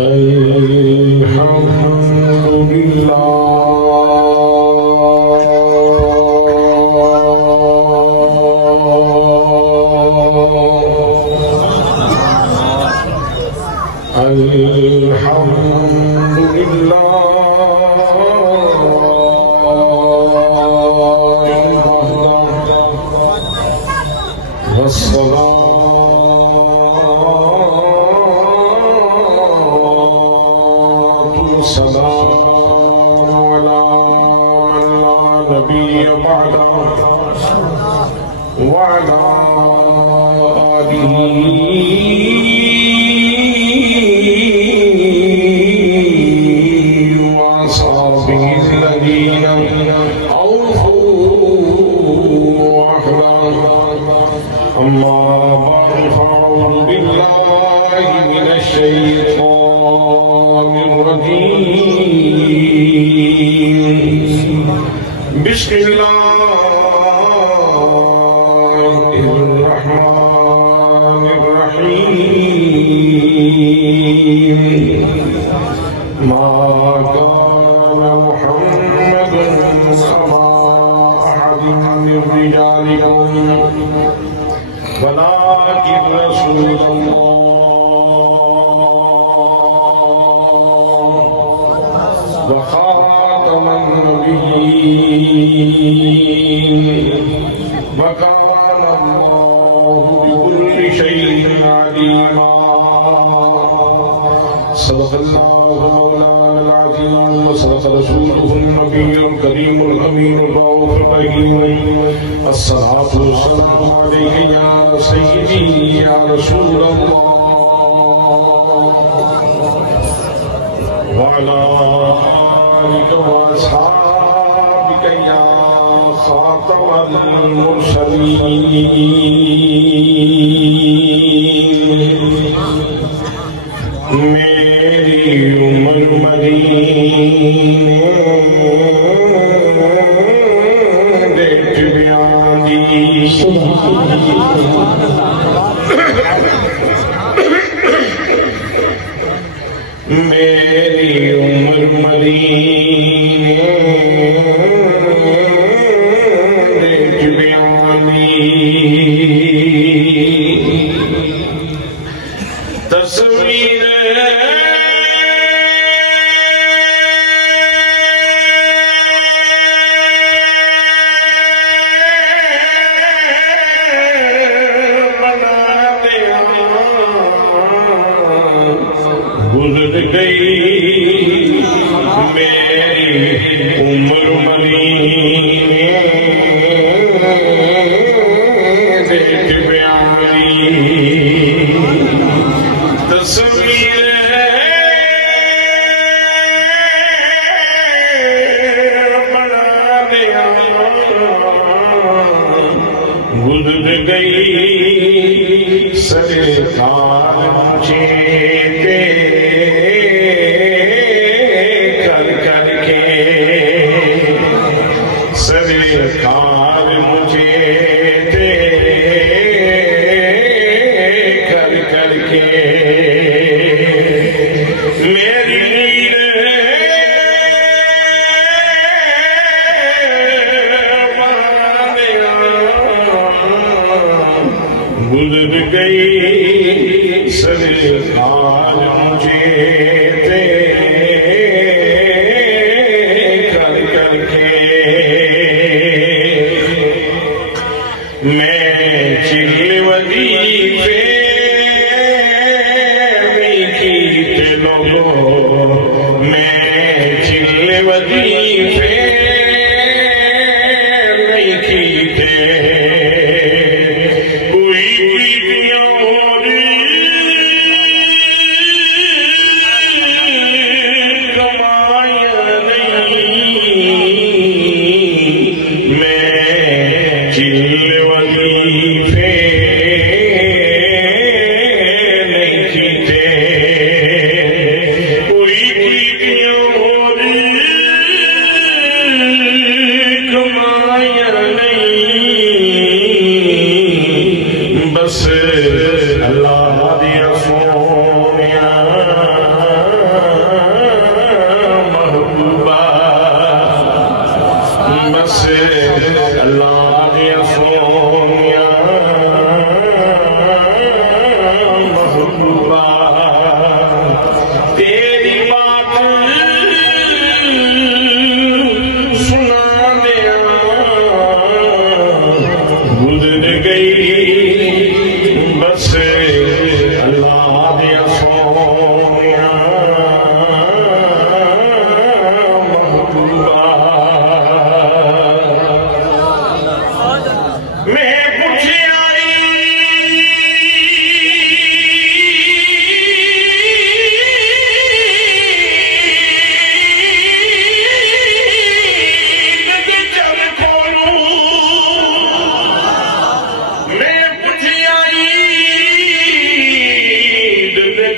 کوئی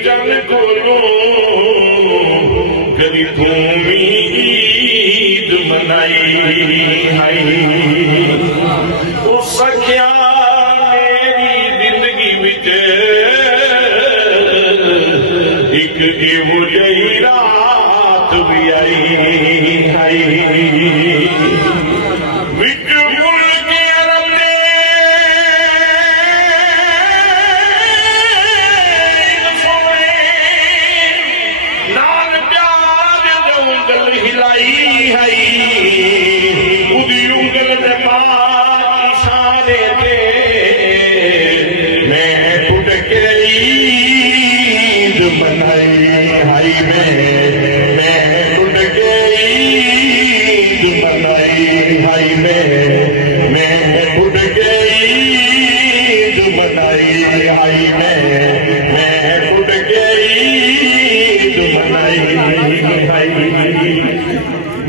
چند کولوں کبھی تھی عید منائی وہ سکھیا میری زندگی بچ ایک ایو جہی رات بھی آئی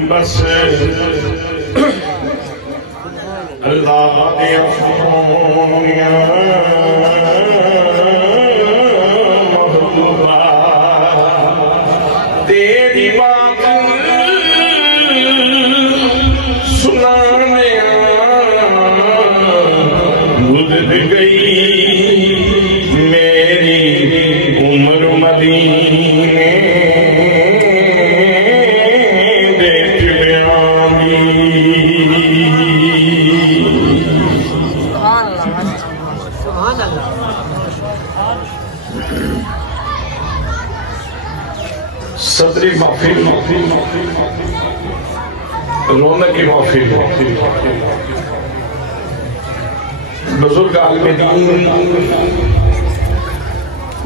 بس اللہ محبوبہ تیری بات سنانے گزر گئی میری عمر مدینے صدری محفل رونق محفل بزرگ عالم دین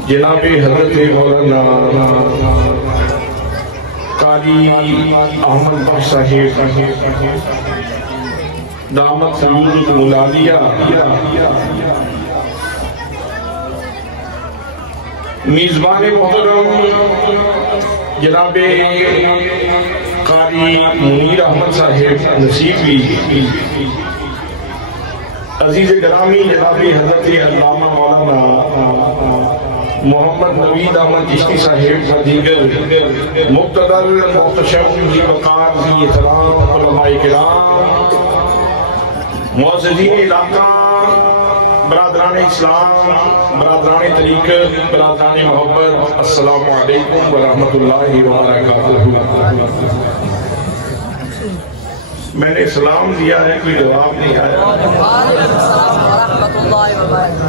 جناب حضرت مولانا قاری احمد بخش صاحب دامت سعود ملالیہ میزبان محترم جناب قاری منیر احمد صاحب نصیبی عزیز گرامی جناب حضرت علامہ مولانا محمد نوید احمد چشتی صاحب و دیگر مقتدر محتشم ذی وقار ذی احترام علماء کرام معززین علاقہ برادران اسلام برادران طریقت برادران محبت السلام علیکم ورحمۃ اللہ وبرکاتہ میں نے سلام دیا ہے کوئی جواب نہیں آیا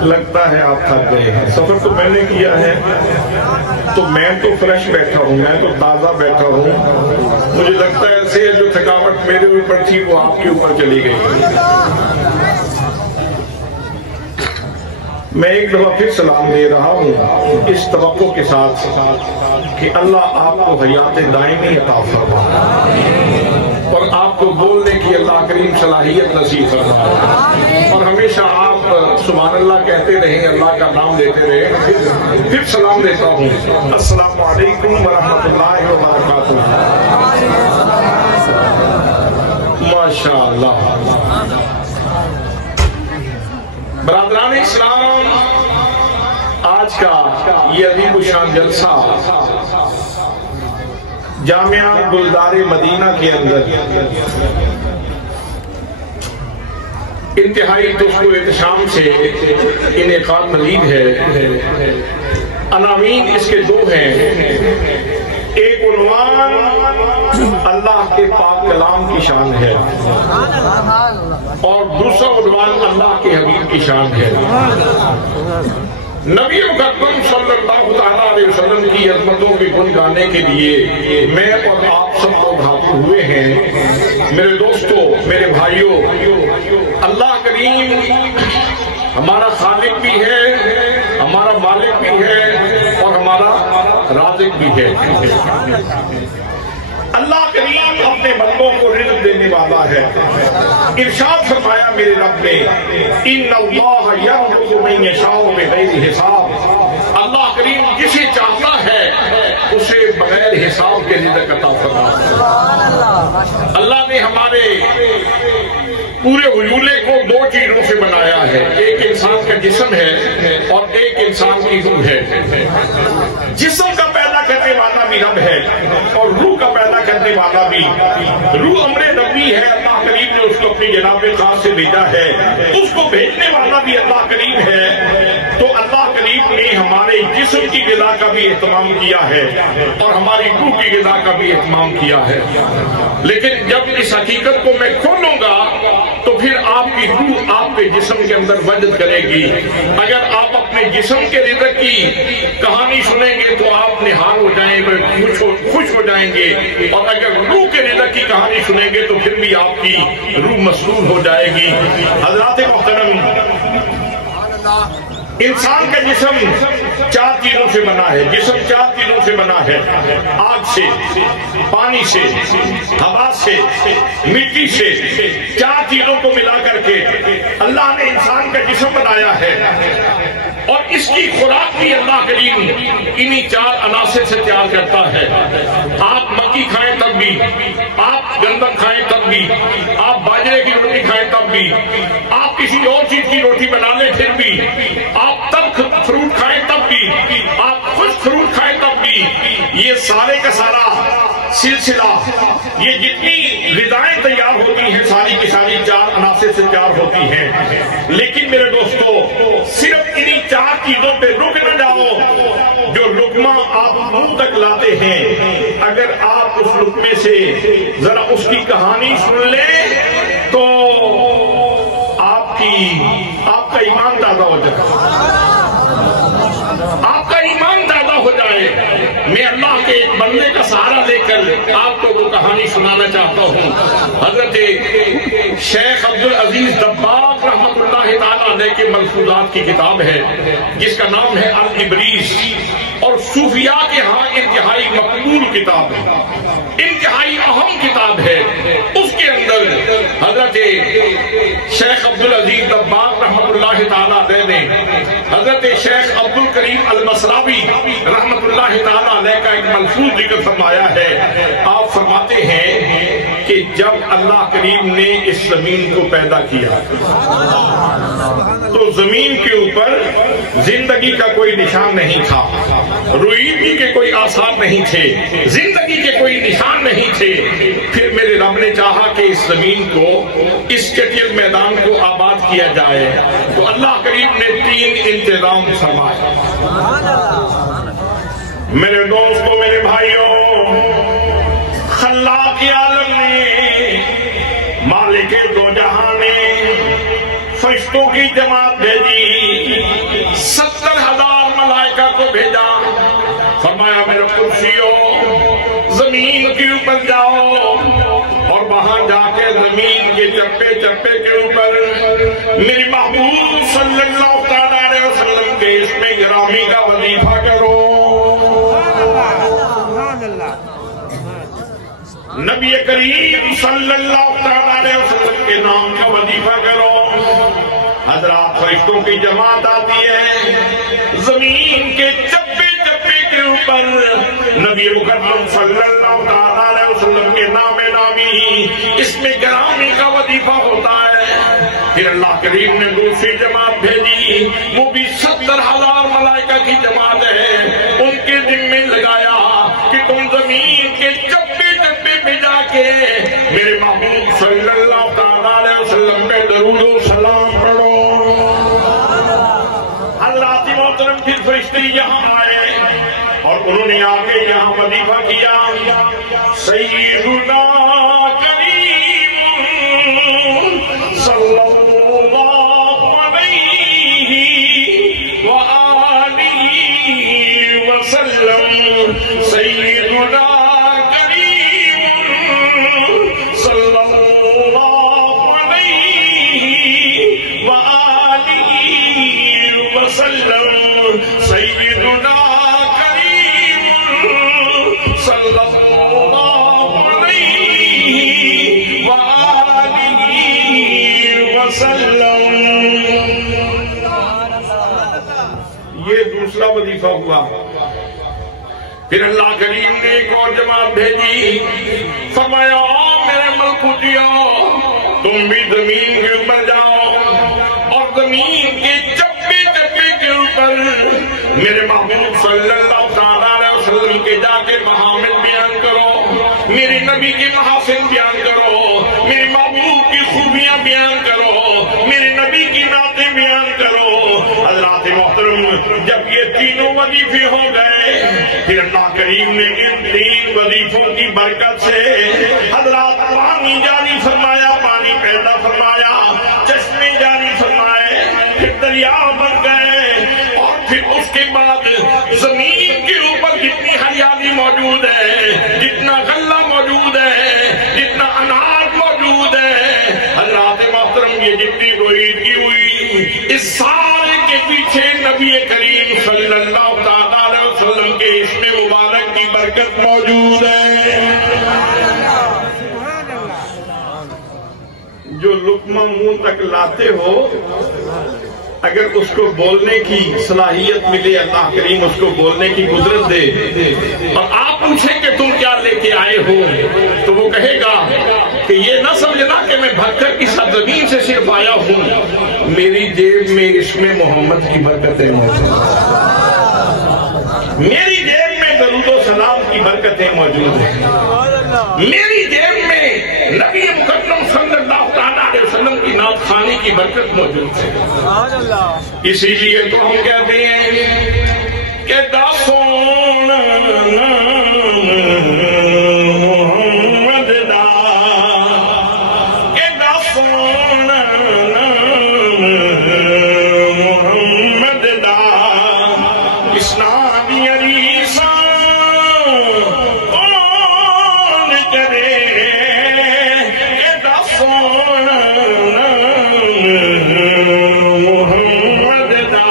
لگتا ہے آپ تھک گئے ہیں سفر تو میں نے کیا ہے تو میں تو فریش بیٹھا ہوں میں تو تازہ بیٹھا ہوں مجھے لگتا ہے ایسے جو تھکاوٹ میرے اوپر تھی وہ آپ کے اوپر چلی گئی میں ایک دفعہ پھر سلام دے رہا ہوں اس توقع کے ساتھ کہ اللہ آپ کو حیات دائمی عطا فرمائے اور آپ کو بولنے کی اللہ کریم صلاحیت نصیب فرمائے اور ہمیشہ آپ سبحان اللہ کہتے رہیں اللہ کا نام لیتے رہیں پھر سلام دیتا ہوں السلام علیکم ورحمۃ اللہ وبرکاتہ ماشاءاللہ برادران اسلام آج کا یہ عظیم الشان جلسہ جامعہ گلدار مدینہ کے اندر انتہائی تشک و احتشام سے انعقاد پذیر ہے عناوین اس کے دو ہیں ایک عنوان اللہ کے پاک کلام کی شان ہے اور دوسرا عنوان اللہ کے حبیب کی شان ہے نبی مقدم صلی اللہ علیہ وسلم کی عظمتوں کے گن گانے کے لیے میں اور آپ سب لوگ حاضر ہوئے ہیں میرے دوستوں میرے بھائیوں اللہ کریم ہمارا خالق بھی ہے ہمارا مالک بھی ہے اور ہمارا رازق بھی ہے اللہ کریم اپنے بندوں کو رزق دینے والا ہے ارشاد فرمایا میرے رب نے ان اللہ یرزق من یشاء بغیر حساب اللہ کریم جسے چاہتا ہے اسے بغیر حساب کے رزق عطا فرماتا ہے اللہ نے ہمارے پورے وجودے کو دو چیزوں سے بنایا ہے، ایک انسان کا جسم ہے اور ایک انسان کی روح ہے۔ جسم کا پیدا کرنے والا بھی رب ہے اور روح کا پیدا کرنے والا بھی۔ روح امر ربی ہے، اللہ کریم نے اس کو اپنی جناب خاص سے بھیجا ہے، اس کو بھیجنے والا بھی اللہ کریم ہے۔ تو اللہ کریم نے ہمارے جسم کی غذا کا بھی اہتمام کیا ہے اور ہماری روح کی غذا کا بھی اہتمام کیا ہے۔ لیکن جب اس حقیقت کو میں کھولوں گا تو پھر آپ کی روح آپ کے جسم کے اندر وجد کرے گی۔ اگر آپ اپنے جسم کے رزق کی کہانی سنیں گے تو آپ نہال ہو جائیں گے، خوش ہو جائیں گے، اور اگر روح کے رزق کی کہانی سنیں گے تو پھر بھی آپ کی روح مسرور ہو جائے گی۔ حضرات محترم، انسان کا جسم چار چیزوں سے بنا ہے۔ جسم چار چیزوں سے بنا ہے، آگ سے، پانی سے، ہوا سے، مٹی سے۔ چار چیزوں کو ملا کر کے اللہ نے انسان کا جسم بنایا ہے، اور اس کی خوراک بھی اللہ کریم انہی چار عناصر سے تیار کرتا ہے۔ آپ مکی کھائیں تب بھی، آپ گندم کھائیں تب بھی، آپ باجرے کی روٹی کھائیں تب بھی، آپ کسی اور چیز کی روٹی بنا لیں پھر بھی، آپ تلخ فروٹ کھائیں تب بھی، آپ خشک فروٹ کھائیں تب بھی، یہ سارے کا سارا سلسلہ، یہ جتنی غذائیں تیار ہوتی ہیں ساری کی ساری چار عناصر سے تیار ہوتی ہیں۔ لیکن میرے دوستو، صرف انہی چار چیزوں پہ رک نہ جاؤ۔ جو لقمہ آپ منہ تک لاتے ہیں، اگر آپ اس لقمے سے ذرا اس کی کہانی سن لیں تو آپ کا ایمان تازہ ہو جائے، آپ کا ایمان تازہ ہو جائے۔ میں اللہ کے ایک بندے کا سہارا لے کر آپ کو وہ کہانی سنانا چاہتا ہوں۔ حضرت شیخ عبدالعزیز دباغ رحمت اللہ تعالیٰ علیہ کے ملفوظات کی کتاب ہے جس کا نام ہے الابریز، اور صوفیاء کے ہاں انتہائی مقبول کتاب ہے، انتہائی اہم کتاب ہے۔ اس کے اندر حضرت شیخ عبدالعزیز دباغ رحمت اللہ تعالیٰ علیہ نے حضرت شیخ عبدالکریم المصراوی رحمت اللہ تعالیٰ علیہ کا ایک ملفوظ ذکر فرمایا ہے۔ آپ فرماتے ہیں کہ جب اللہ کریم نے اس زمین کو پیدا کیا تو زمین کے اوپر زندگی کا کوئی نشان نہیں تھا، روئیدگی کے کوئی آثار نہیں تھے، زندگی کے کوئی نشان نہیں تھے۔ پھر میرے رب نے چاہا کہ اس زمین کو، اس چٹیل میدان کو آباد کیا جائے، تو اللہ کریم نے تین انتظام فرمائے۔ میرے دوستوں، میرے بھائیوں، خلاق عالم نے، مالک دو جہاں نے فرشتوں کی جماعت بھیجی، 70,000 ملائکہ کو بھیجا، فرمایا میرے کرسیوں زمین کے اوپر جاؤ، اور وہاں جا کے زمین کے چپے چپے کے اوپر میری محبوب صلی اللہ علیہ وسلم کے اسم گرامی کا وظیفہ کرو۔ نبی کریم صلی اللہ علیہ وسلم کے نام کا وظیفہ کرو۔ حضرات فرشتوں کی جماعت آتی ہے، زمین کے چپے چپے کے اوپر نبی مکرم صلی اللہ علیہ وسلم کے نام نامی اسم گرامی کا وظیفہ ہوتا ہے۔ پھر اللہ کریم نے دوسری جماعت بھیجی، وہ بھی 70,000 ملائکہ کی جماعت ہے، ان کے ذمے لگایا کہ تم زمین کے چپے چپے پہ جا کے میرے محبوب صلی اللہ علیہ وسلم پہ درود و سلام پڑھو۔ حضرات محترم، پھر فرشتے یہاں آئے اور انہوں نے آ کے یہاں وظیفہ کیا، سیدنا کریم صلی اللہ علیہ وآلہ وسلم، سیدنا کریم صلی اللہ علیہ وآلہ وسلم، سیدنا صلی اللہ علیہ وآلہ وسلم۔ یہ دوسرا وظیفہ ہوا۔ پھر اللہ کریم نے ایک اور جماعت بھیجی، فرمایا میرے ملکوتیوں تم بھی زمین کے اوپر جاؤ اور زمین کے چپے چپے کے اوپر میرے محبوب صلی اللہ علیہ وسلم کے جا کے محامد بیان کرو، میرے نبی کے محاسن بیان کرو، میرے محبوب کی خوبیاں بیان کرو، میرے نبی کی نعتیں بیان کرو۔ حضرات محترم، جب یہ تینوں وظیفے ہو گئے پھر اللہ کریم نے ان تین وظیفوں کی برکت سے حضرات پانی جاری فرمایا، پانی پیدا فرمایا، چشمے جاری فرمائے، پھر دریا بن گئے، اور پھر اس کے بعد زمین کے اوپر جتنی ہریالی موجود ہے، جتنا غلہ موجود ہے، جتنا اناج موجود ہے، حضرات محترم یہ جتنی رویدگی ہوئی، اس سارے کے پیچھے نبی کریم صلی اللہ علیہ وسلم کے اسم مبارک کی برکت موجود ہے۔ جو لقمہ منہ تک لاتے ہو، اگر اس کو بولنے کی صلاحیت ملے، اللہ کریم اس کو بولنے کی قدرت دے، اور آپ پوچھیں کہ تم کیا لے کے آئے ہو، تو وہ کہے گا کہ یہ نہ سمجھنا کہ میں بھٹکر کی سرزمین سے صرف آیا ہوں، میری جیب میں اسم محمد کی برکتیں موجود ہیں، میری جیب میں درود و سلام کی برکتیں موجود ہیں، میری جیب میں نبی مکرم صلی اللہ علیہ وسلم کی نعت خوانی کی برکت موجود ہے۔ اسی لیے تو ہم کہتے ہیں کہ داسون محمد دا، کہ داسون محمد دا، اسنادی عریسہ کون کرے، کہ داسون محمد دا،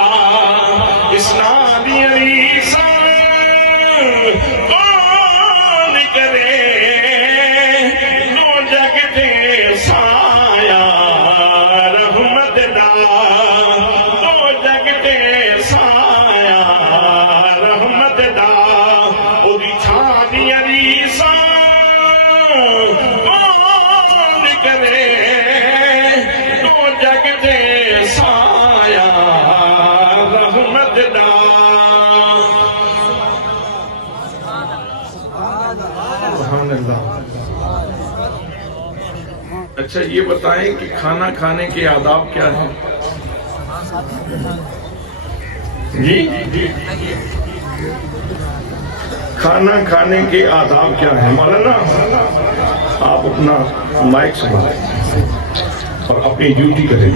اسنادی عریسہ کون کرے، دو جگتے سایہ رحمت دا، دو جگتے سایہ رحمت دا، اوری چھانی عریسہ کون کرے، دو جگتے سایہ رحمت دا۔ سبحان اللہ۔ اچھا یہ بتائیں کہ کھانا کھانے کے آداب کیا ہیں؟ جی کھانا کھانے کے آداب کیا ہیں؟ مولانا آپ اپنا مائک سنبھالیں اور اپنی ڈیوٹی کریں،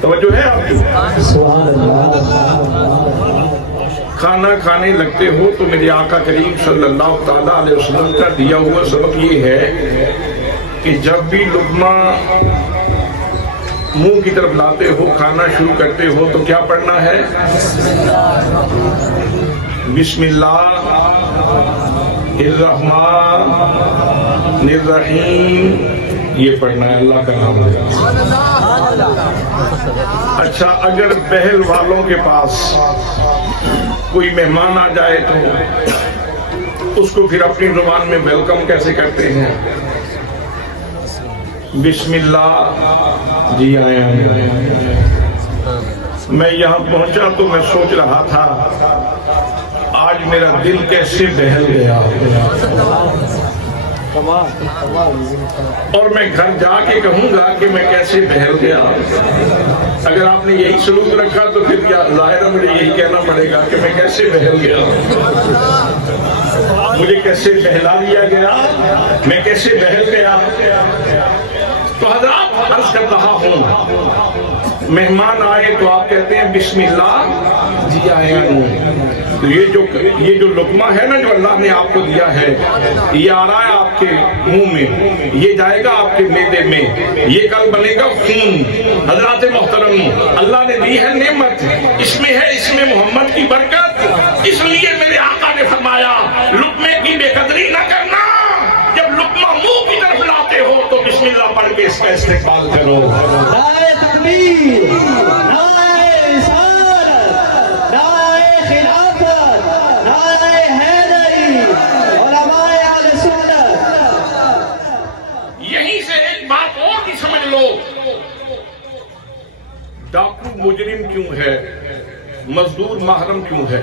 توجہ ہے آپ کی؟ سبحان اللہ۔ کھانا کھانے لگتے ہو تو میرے آقا کریم صلی اللہ تعالیٰ علیہ وسلم کا دیا ہوا سبق یہ ہے کہ جب بھی لقمہ منہ کی طرف لاتے ہو، کھانا شروع کرتے ہو تو کیا پڑھنا ہے؟ بسم اللہ الرحمن الرحیم، یہ پڑھنا ہے، اللہ کا نام ہے۔ اچھا اگر بہل والوں کے پاس کوئی مہمان آ جائے تو اس کو پھر اپنی زبان میں ویلکم کیسے کرتے ہیں؟ بسم اللہ، جی آئے ہیں۔ میں یہاں پہنچا تو میں سوچ رہا تھا آج میرا دل کیسے بہل گیا، اور میں گھر جا کے کہوں گا کہ میں کیسے بہل گیا۔ اگر آپ نے یہی سلوک رکھا تو پھر ظاہر ہے مجھے یہی کہنا پڑے گا کہ میں کیسے بہل گیا، مجھے کیسے بہلا دیا گیا، میں کیسے بہل گیا۔ تو حضرات عرض کر رہا ہوں، مہمان آئے تو آپ کہتے ہیں بسم اللہ، جی آئے ہوں۔ تو یہ جو لقمہ ہے نا جو اللہ نے آپ کو دیا ہے، یہ آ رہا ہے آپ کے منہ میں، یہ جائے گا آپ کے معدے میں، یہ کل بنے گا خون۔ حضرات محترم، اللہ نے دی ہے نعمت، اس میں ہے اس میں محمد کی برکت، اس لیے میرے آقا نے فرمایا لقمے کی بے قدری نہ کرنا، جب لقمہ منہ کی طرف لاتے ہو تو بسم اللہ پڑھ کے اس کا استقبال کرو۔ نعرہ تکبیر، نعرہ رسالت، نعرہ خلافت، نعرہ حیدری، علماء اہل سنت، مجرم کیوں ہے، مزدور محرم کیوں ہے؟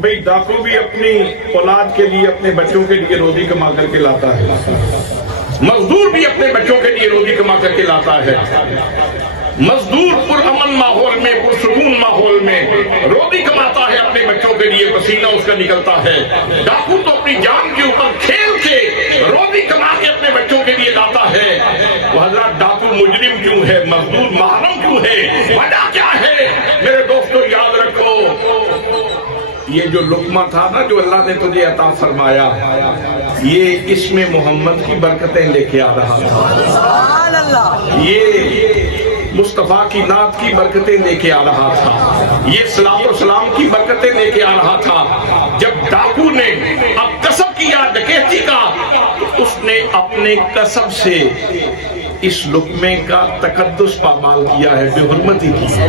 بھئی ڈاکو بھی اپنی اولاد کے لیے، اپنے بچوں کے لیے روزی کما کر کے لاتا ہے، مزدور بھی اپنے بچوں کے لیے روزی کما کر کے لاتا ہے۔ مزدور پرامن ماحول میں، پرسکون ماحول میں روزی کماتا ہے اپنے بچوں کے لیے، پسینہ اس کا نکلتا ہے۔ ڈاکو تو اپنی جان کے اوپر کھیل کے روزی کما کے اپنے بچوں کے لیے لاتا ہے۔ وہ حضرات ڈاکو مجرم کیوں ہے، مزدور محرم کیوں ہے؟ وجہ کیا ہے؟ میرے دوستو یاد رکھو، یہ جو لقمہ تھا نا جو اللہ نے تجھے عطا فرمایا، یہ اسم محمد کی برکتیں لے کے آ رہا تھا، یہ مصطفیٰ کی نعت کی برکتیں لے کے آ رہا تھا، یہ صلاۃ و سلام کی برکتیں لے کے آ رہا تھا۔ جب ڈاکو نے اب قصب کیا ڈکیتی کا، تو اس نے اپنے قصب سے اس لقمے کا تقدس پامال کیا ہے، بے حرمتی کی ہے،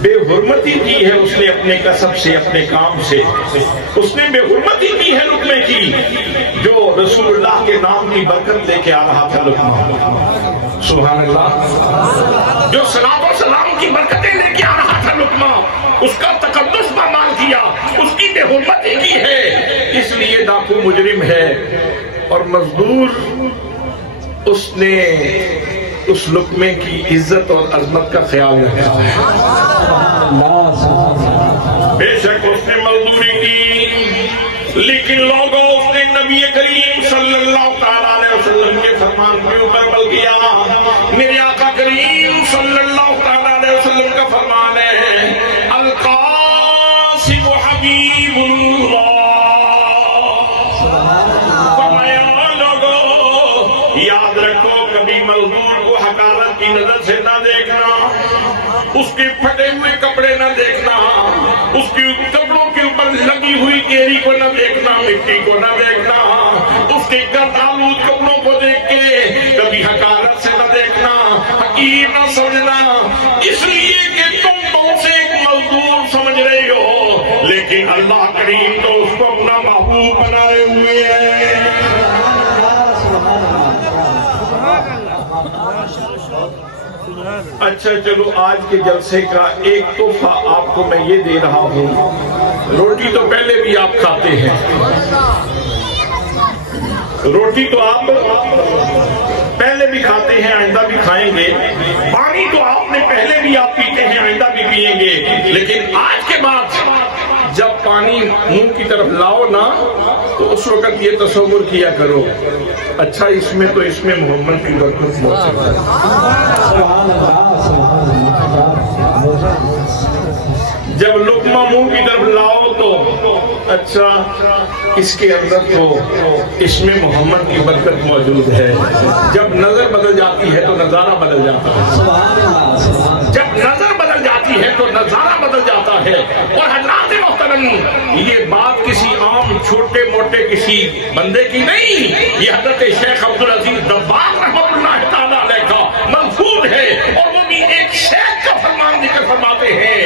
بے حرمتی کی ہے اس نے اپنے قصب سے، اپنے کام سے، اس نے بے حرمتی کی ہے لقمے کی، جو رسول اللہ کے نام کی برکت لے کے آ رہا تھا لقمہ، سبحان اللہ، جو صلاۃ و سلام کی برکتیں لے کے آ رہا تھا لقمہ، اس کا تقدس پامال کیا، اس کی بے حرمتی کی ہے، اس لیے ڈاکو مجرم ہے۔ اور مزدور اس نے اس لقمے کی عزت اور عظمت کا خیال رکھا ہے، بے شک اس نے مزدوری کی، لیکن لوگوں اس نے نبی کریم صلی اللہ تعالیٰ علیہ وسلم کے فرمان کے اوپر عمل کیا۔ میرے آقا کریم صلی اللہ تعالیٰ علیہ وسلم کا فرمان ہے، القاسم حبیب اللہ، فرمایا لوگوں یاد رکھو کبھی مزدور کو حقارت کی نظر سے نہ دیکھنا، اس کے پھٹے ہوئے کپڑے نہ دیکھنا، اس کے کپڑوں کے اوپر لگی ہوئی کیری کو نہ دیکھنا، مٹی کو نہ دیکھنا، اس کے گرد آلود کپڑوں کو دیکھ کے کبھی حقارت سے نہ دیکھنا، حقیر نہ سمجھنا، اس لیے کہ تم سے ایک مزدور سمجھ رہے ہو، لیکن اللہ کریم تو اس کو اپنا محبوب بنائے ہوئے ہیں۔ اچھا چلو آج کے جلسے کا ایک تحفہ آپ کو میں یہ دے رہا ہوں، روٹی تو پہلے بھی آپ کھاتے ہیں، روٹی تو آپ پہلے بھی کھاتے ہیں، آئندہ بھی کھائیں گے، پانی تو آپ نے پہلے بھی آپ پیتے ہیں، آئندہ بھی پیئیں گے، لیکن آج کے بعد جب پانی منہ کی طرف لاؤ نا تو اس وقت یہ تصور کیا کرو، اچھا اس میں تو اس میں محمد کی برکت موجود ہے۔ جب لقمہ منہ کی طرف لاؤ تو اچھا اس کے اندر تو اس میں محمد کی برکت موجود ہے۔ جب نظر بدل جاتی ہے تو نظارہ بدل جاتا ہے، جب نظر بدل جاتی ہے تو نظارہ بدل جاتا ہے۔ اور حضرات محترم یہ بات کسی عام چھوٹے موٹے کسی بندے کی نہیں، یہ حضرت شیخ عبدالعزیز دباغ رحمۃ اللہ تعالیٰ علیہ کا منصور ہے، اور وہ بھی ایک شیخ کا فرمان ذکر فرماتے ہیں،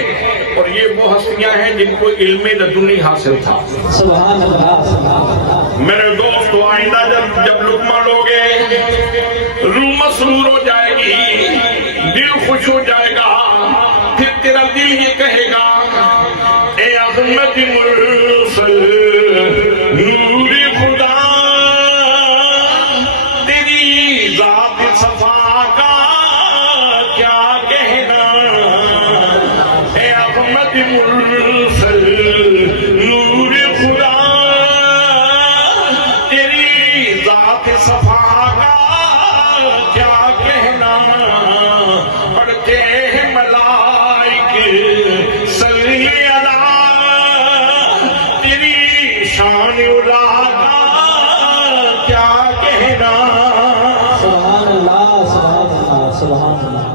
اور یہ وہ ہستیاں ہیں جن کو علم لدنی حاصل تھا۔ سبحان اللہ۔ میرے دوست آئندہ جب لقمہ لوگے روح مسرور ہو جائے گی، دل خوش ہو جائے گا، پھر تیرا دل یہ کہے گا اے عظمت مرسل نور خدا، تیری ذات صفا کا کیا کہنا، اے عظمت مرسل نور خدا، تیری ذات صفا کا کیا کہنا، پڑھتے ہیں ملائک صلی اللہ، تیری شان علا کا کیا کہنا۔ سبحان اللہ، سبحان اللہ، سبحان اللہ۔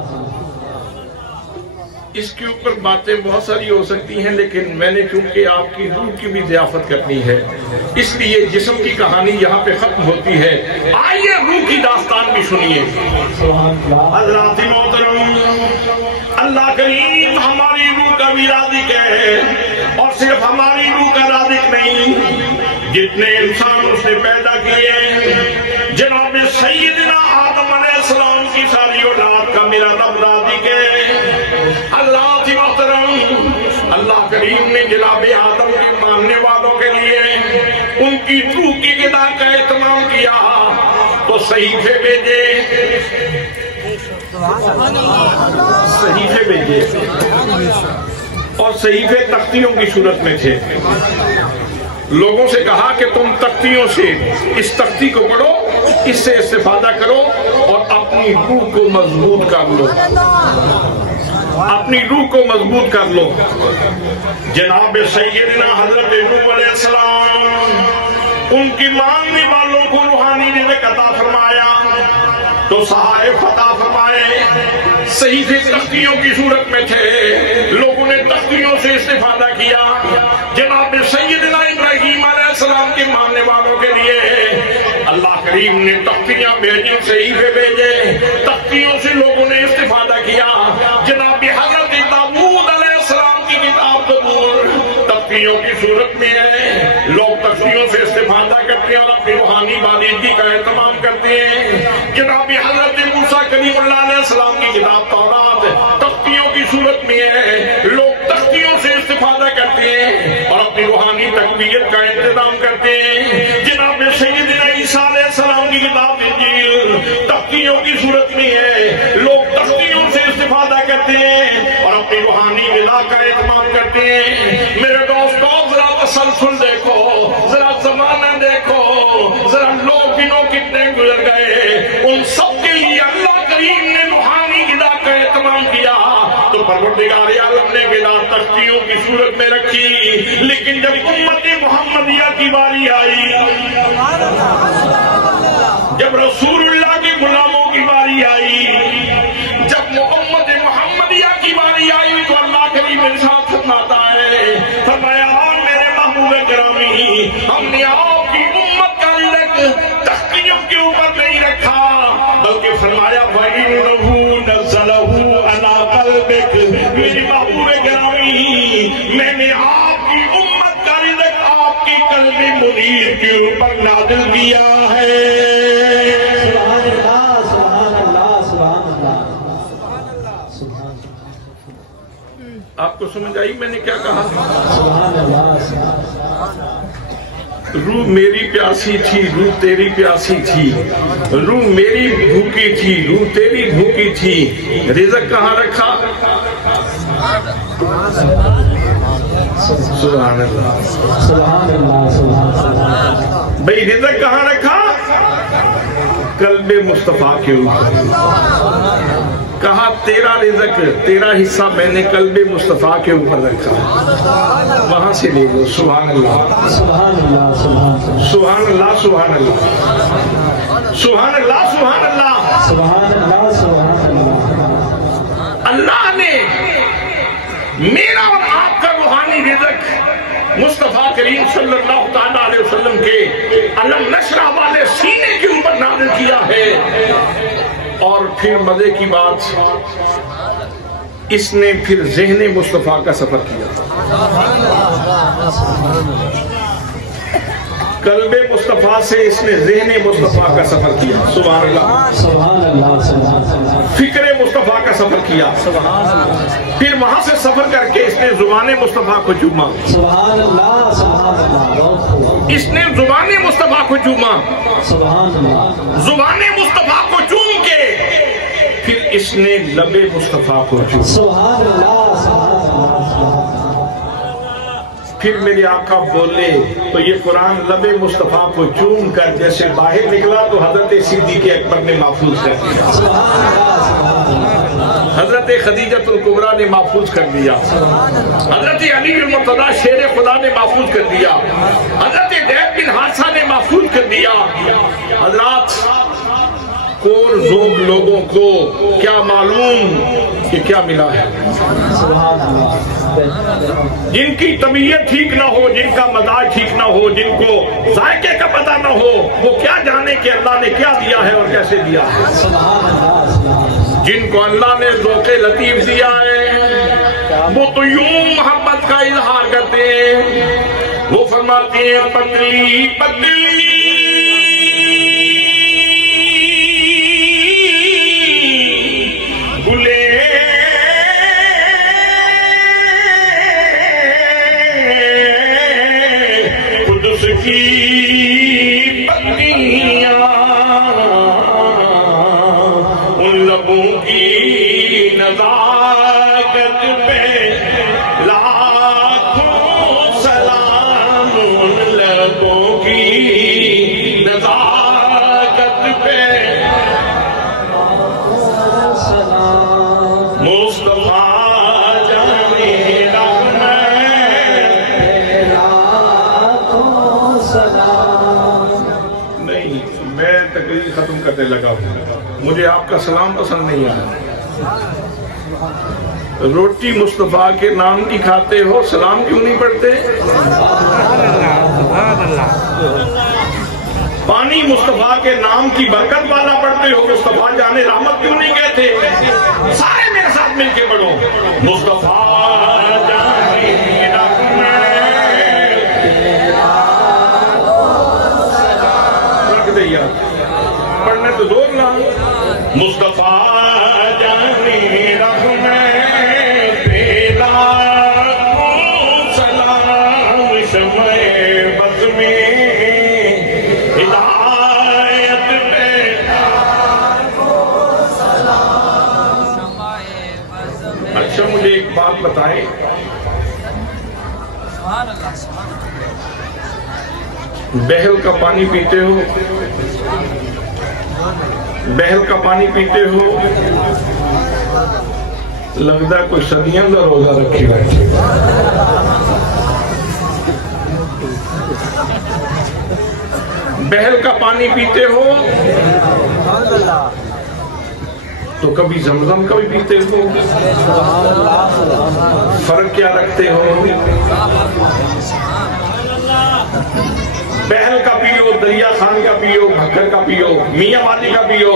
اس کے اوپر باتیں بہت ساری ہو سکتی ہیں، لیکن میں نے چونکہ آپ کی روح کی بھی ضیافت کرنی ہے، اس لیے جسم کی کہانی یہاں پہ ختم ہوتی ہے، آئیے روح کی داستان بھی سنیے۔ حضرات محترم، اللہ کریم ہماری روح کا بھی رازق ہے، اور صرف ہماری روح کا رازق نہیں، جتنے انسان اس نے پیدا کیے جناب سیدنا آدم علیہ السلام کی ساری اولاد کا میرا رب راضی کے اللہ کی محترم اللہ کریم نے جناب آدم کے ماننے والوں کے لیے ان کی روح کی غذا کا اہتمام کیا تو صحیفے بھیجے اور صحیفے تختیوں کی صورت میں تھے لوگوں سے کہا کہ تم تختیوں سے اس تختی کو پڑھو اس سے استفادہ کرو اور اپنی روح کو مضبوط کر لو اپنی روح کو مضبوط کر لو جناب سیدنا حضرت نوح علیہ السلام ان کی ماننے والوں کو روحانی رزق عطا فرمایا تو صحائف عطا فرمائے صحیفے تختیوں کی صورت میں تھے لوگوں نے تختیوں سے استفادہ کیا جناب سیدنا ابراہیم علیہ السلام کے ماننے والوں کے لیے اللہ کریم نے تختیاں بھیجی صحیفے بھیجے تختیوں سے لوگوں نے استفادہ کیا جناب حضرت داؤد علیہ السلام کی کتاب زبور تختیوں کی صورت میں ہے لوگ تختیوں سے استفادہ کرتے ہیں اور اپنی روحانی بالیدگی کا اہتمام کرتے ہیں جناب حضرت موسیٰ کلیم اللہ علیہ السلام کی کتاب تورات تختیوں کی صورت میں ہے لوگ تختیوں سے استفادہ کرتے ہیں اور اپنی روحانی تقویت کا انتظام کرتے ہیں جناب سیدنا عیسیٰ علیہ السلام کی کتاب انجیل تختیوں کی صورت میں ہے لوگ تختیوں سے استفادہ کرتے ہیں اور اپنی روحانی غذا کا اہتمام کرتے ہیں میرے دوستوں ذرا تسلسل دیکھو ذرا زمانہ دیکھو ذرا لوگ دنوں کتنے گزر گئے ان سب کے لیے اللہ کریم نے روحانی غذا کا اہتمام کیا تو پروردگار عالم نے غذا تختیوں کی صورت میں رکھی لیکن جب امت محمدیہ کی باری آئی جب رسول اللہ کے غلاموں کی باری آئی جب امت محمدیہ کی باری آئی تو اللہ کریم ارشاد فرماتا ہے فرمایا میرے محبوب گرامی ہم نے آپ کی امت کا رزق تختیوں کے اوپر نہیں رکھا بلکہ فرمایا وَإِنَّهُ نَزَّلَهُ عَلَىٰ قَلْبِكَ میرے محبوب گرامی میں نے آپ کی امت کا رزق آپ کی قلب منیر کے اوپر نازل کیا ہے آپ کو سمجھ آئی میں نے کیا کہا روح میری پیاسی تھی روح تیری پیاسی تھی روح میری بھوکی تھی روح تیری بھوکی تھی رزق کہاں رکھا سبحان اللہ بھئی رزق کہاں رکھا قلب مصطفیٰ کے اوپر کہا تیرا رزق تیرا حصہ میں نے قلب مصطفیٰ کے اوپر رکھا وہاں سے لے لو سبحان اللہ سبحان اللہ سبحان اللہ سبحان اللہ سبحان اللہ سبحان اللہ سبحان اللہ سبحان اللہ اللہ نے میرا اور آپ کا روحانی رزق مصطفیٰ کریم صلی اللہ تعالیٰ علیہ وسلم کے علم نشرہ والے سینے کے اوپر نازل کیا ہے اور پھر مزے کی بات اس نے پھر ذہن مصطفیٰ کا سفر کیا قلب مصطفیٰ سے اس نے ذہن مصطفیٰ کا سفر کیا سبحان اللہ فکر مصطفیٰ کا سفر کیا پھر وہاں سے سفر کر کے اس نے زبان مصطفیٰ کو چوما اس نے زبان مصطفیٰ کو چوما زبان مصطفیٰ کو چوم کے پھر اس نے لب مصطفیٰ کو چوما پھر میرے آقا بولے تو یہ قرآن لب مصطفیٰ کو چوم کر جیسے باہر نکلا تو حضرت صدیق اکبر نے محفوظ کر دیا حضرت خدیجۃ الکبریٰ نے محفوظ کر دیا حضرت علی المرتضیٰ شیر خدا نے محفوظ کر دیا حضرت زید بن حارثہ نے محفوظ کر دیا حضرات کور زوگ لوگوں کو کیا معلوم کہ کیا ملا ہے جن کی طبیعت ٹھیک نہ ہو جن کا مزاج ٹھیک نہ ہو جن کو ذائقے کا پتہ نہ ہو وہ کیا جانے کہ اللہ نے کیا دیا ہے اور کیسے دیا ہے جن کو اللہ نے ذوق لطیف دیا ہے وہ تو یوں محبت کا اظہار کرتے ہیں وہ فرماتے ہیں پتلی پتلی کی پتیاں ان لبوں کی نزاکت پہ لاکھوں سلام، ان لبوں کی نزاکت پہ مصطفیٰ جانے نہیں، میں تقریر ختم کرنے لگا ہوں، مجھے آپ کا سلام پسند نہیں آیا۔ روٹی مصطفیٰ کے نام کی کھاتے ہو، سلام کیوں نہیں پڑھتے؟ پانی مصطفیٰ کے نام کی برکت والا پڑھتے ہو، مصطفیٰ جانے رحمت کیوں نہیں کہتے؟ سارے میرے ساتھ مل کے پڑھو، مصطفیٰ جانے رکھ دے یار، پڑھنے تو زور نہ، مصطفیٰ جانے رحمت پیدا سلام، شمع بس میں ہدایت پیدا سلام۔ اچھا مجھے ایک بات بتائیں، بہل کا پانی پیتے ہو؟ بہل کا پانی پیتے ہو؟ لگتا ہے کوئی صدیوں کا روزہ رکھے گا۔ بہل کا پانی پیتے ہو تو کبھی زمزم کا بھی پیتے ہو؟ فرق کیا رکھتے ہو؟ بہل کا پیو، دریا خان کا پیو، بھکر کا پیو، میاں والی کا پیو،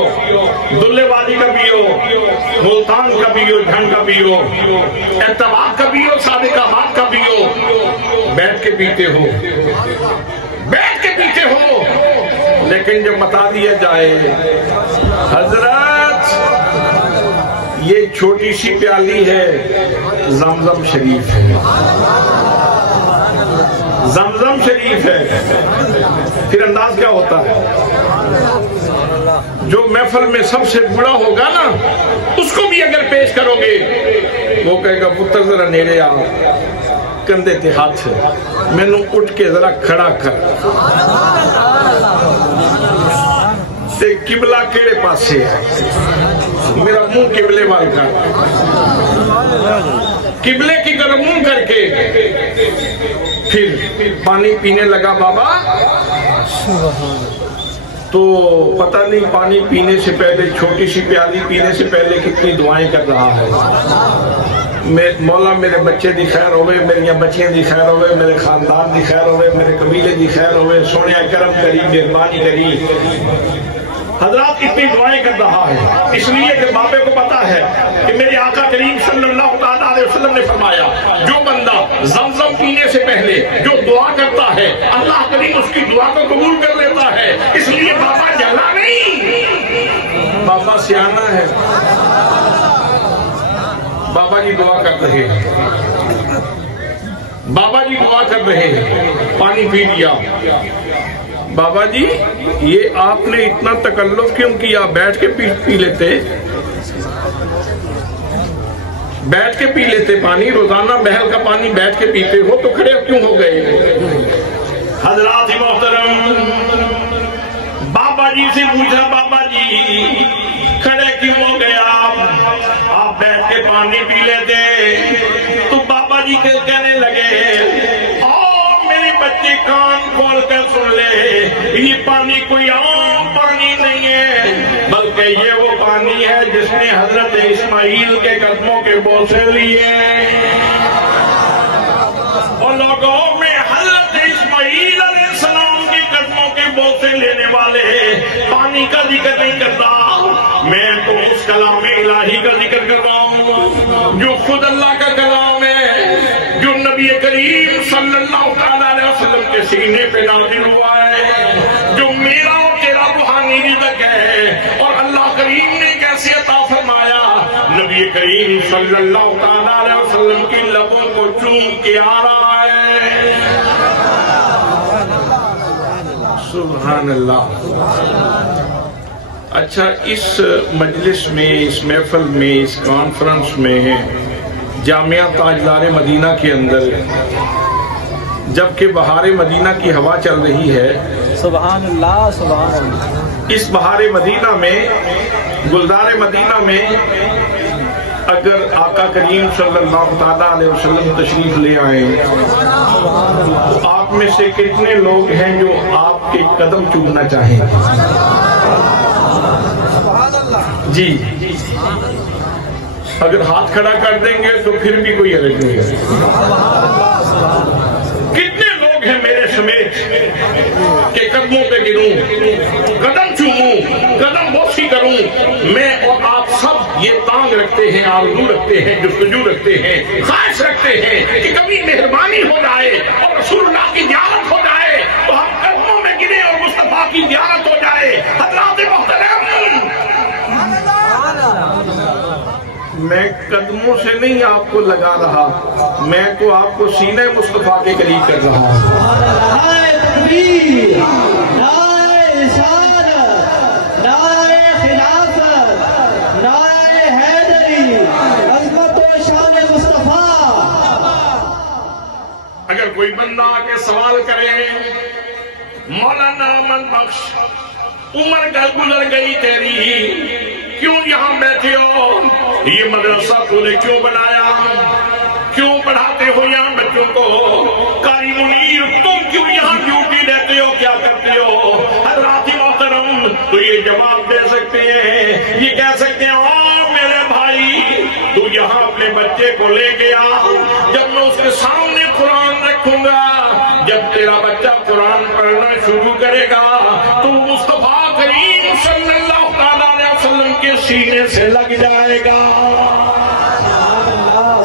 دلے والی کا پیو، ملتان کا پیو، جھنگ کا پیو، اتباق کا پیو، صادق آباد کا پیو، بیٹھ کے پیتے ہو، بیٹھ کے پیتے ہو، لیکن جب بتا دیا جائے حضرت یہ چھوٹی سی پیالی ہے، زمزم شریف ہے، زمزم شریف ہے، پھر انداز کیا ہوتا ہے؟ جو محفل میں سب سے بڑا ہوگا نا، اس کو بھی اگر پیش کرو گے وہ کہے گا پتر ذرا نیڑے آؤ، کندھے تے ہاتھ سے میں نے اٹھ کے ذرا کھڑا کر، تے قبلہ کیڑے پاس سے ہے، میرا منہ قبلے وال کر، قبلے کی طرف منہ کر کے پھر پانی پینے لگا بابا، تو پتہ نہیں پانی پینے سے پہلے، چھوٹی سی پیالی پینے سے پہلے کتنی دعائیں کر رہا ہے۔ مولا میرے بچے دی خیر ہوئے، میری بچیاں دی خیر ہوئے، میرے خاندان دی خیر ہوئے، میرے قبیلے دی خیر ہوئے، سونے کرم کری، مہربانی کری، حضرات اتنی دعائیں کر رہا ہے، اس لیے کہ بابے کو پتا ہے کہ میرے آقا کریم صلی اللہ علیہ وسلم نے فرمایا جو بندہ زمزم پینے سے پہلے جو دعا کرتا ہے اللہ کریم اس کی دعا کو قبول کر لیتا ہے۔ اس لیے بابا جلا نہیں، بابا سیانہ ہے، بابا جی دعا کر رہے ہیں، بابا جی دعا کر رہے ہیں، پانی پی لیا۔ بابا جی یہ آپ نے اتنا تکلف کیوں کیا؟ بیٹھ کے پی لیتے، بیٹھ کے پی لیتے پانی، روزانہ بہل کا پانی بیٹھ کے پیتے ہو تو کھڑے کیوں ہو گئے؟ حضرات محترم، بابا جی سے پوچھا بابا جی کھڑے کیوں ہو گئے آپ بیٹھ کے پانی پی لیتے؟ تو بابا جی کہنے لگے بچے کان کھول کر سن لے، یہ پانی کوئی عام پانی نہیں ہے، بلکہ یہ وہ پانی ہے جس نے حضرت اسماعیل کے قدموں کے بوسے لیے، اور لوگوں میں حضرت اسماعیل علیہ السلام کے قدموں کے بوسے لینے والے پانی کا ذکر نہیں کرتا، میں تو اس کلام الہی کا ذکر کر رہا ہوں جو خود اللہ کا کلام ہے، جو نبی کریم صلی اللہ علیہ وسلم کے سینے پہ نازل ہوا ہے، جو میرا اور تیرا روحانی رزق ہے، اور اللہ کریم نے کیسے عطا فرمایا، نبی کریم صلی اللہ علیہ وسلم کی لبوں کو چوم کے آ رہا ہے۔ سبحان اللہ۔ اچھا، اس مجلس میں، اس محفل میں، اس کانفرنس میں جامعہ تاجدار مدینہ کے اندر جبکہ بہار مدینہ کی ہوا چل رہی ہے، سبحان اللہ سبحان اللہ، اس بہار مدینہ میں، گلدار مدینہ میں اگر آقا کریم صلی اللہ تعالیٰ علیہ وسلم تشریف لے آئیں تو آپ میں سے کتنے لوگ ہیں جو آپ کے قدم چومنا چاہیں؟ جی، اگر ہاتھ کھڑا کر دیں گے تو پھر بھی کوئی حرج نہیں ہے۔ کتنے لوگ ہیں میرے سمیت کہ قدموں پہ گروں، قدم چوموں، قدم بوسی کروں؟ میں اور آپ سب یہ تانگ رکھتے ہیں، آرزو رکھتے ہیں، جستجو رکھتے ہیں، خواہش رکھتے ہیں کہ کبھی مہربانی ہو جائے اور رسول اللہ کی زیارت ہو جائے تو ہم قدموں میں گریں اور مصطفیٰ کی زیارت ہو جائے۔ حضرات محترم، میں قدموں سے نہیں آپ کو لگا رہا، میں تو آپ کو سینہ مصطفیٰ کے قریب کر رہا ہوں۔ نعرہ تکبیر، نعرہ رسالت، نعرہ خلافت، نعرہ حیدری، عظمت و شان مصطفیٰ۔ اگر کوئی بندہ آ کے سوال کرے، مولانا من بخش، عمر گزر گئی تیری، کیوں یہاں بیٹھے ہو؟ یہ مدرسہ تو نے کیوں بنایا؟ کیوں پڑھاتے ہو یہاں بچوں کو؟ قاری منیر، تم کیوں یہاں ڈیوٹی دیتے ہو؟ کیا کرتے ہو؟ حضرات محترم، تو یہ جواب دے سکتے ہیں، یہ کہہ سکتے ہیں، آہ میرے بھائی، تو یہاں اپنے بچے کو لے گیا، جب میں اس کے سامنے قرآن رکھوں گا، جب تیرا بچہ قرآن پڑھنا شروع کرے گا تو مصطفیٰ کریم صلی اللہ تعالیٰ علیہ وسلم کے سینے سے لگ جائے گا۔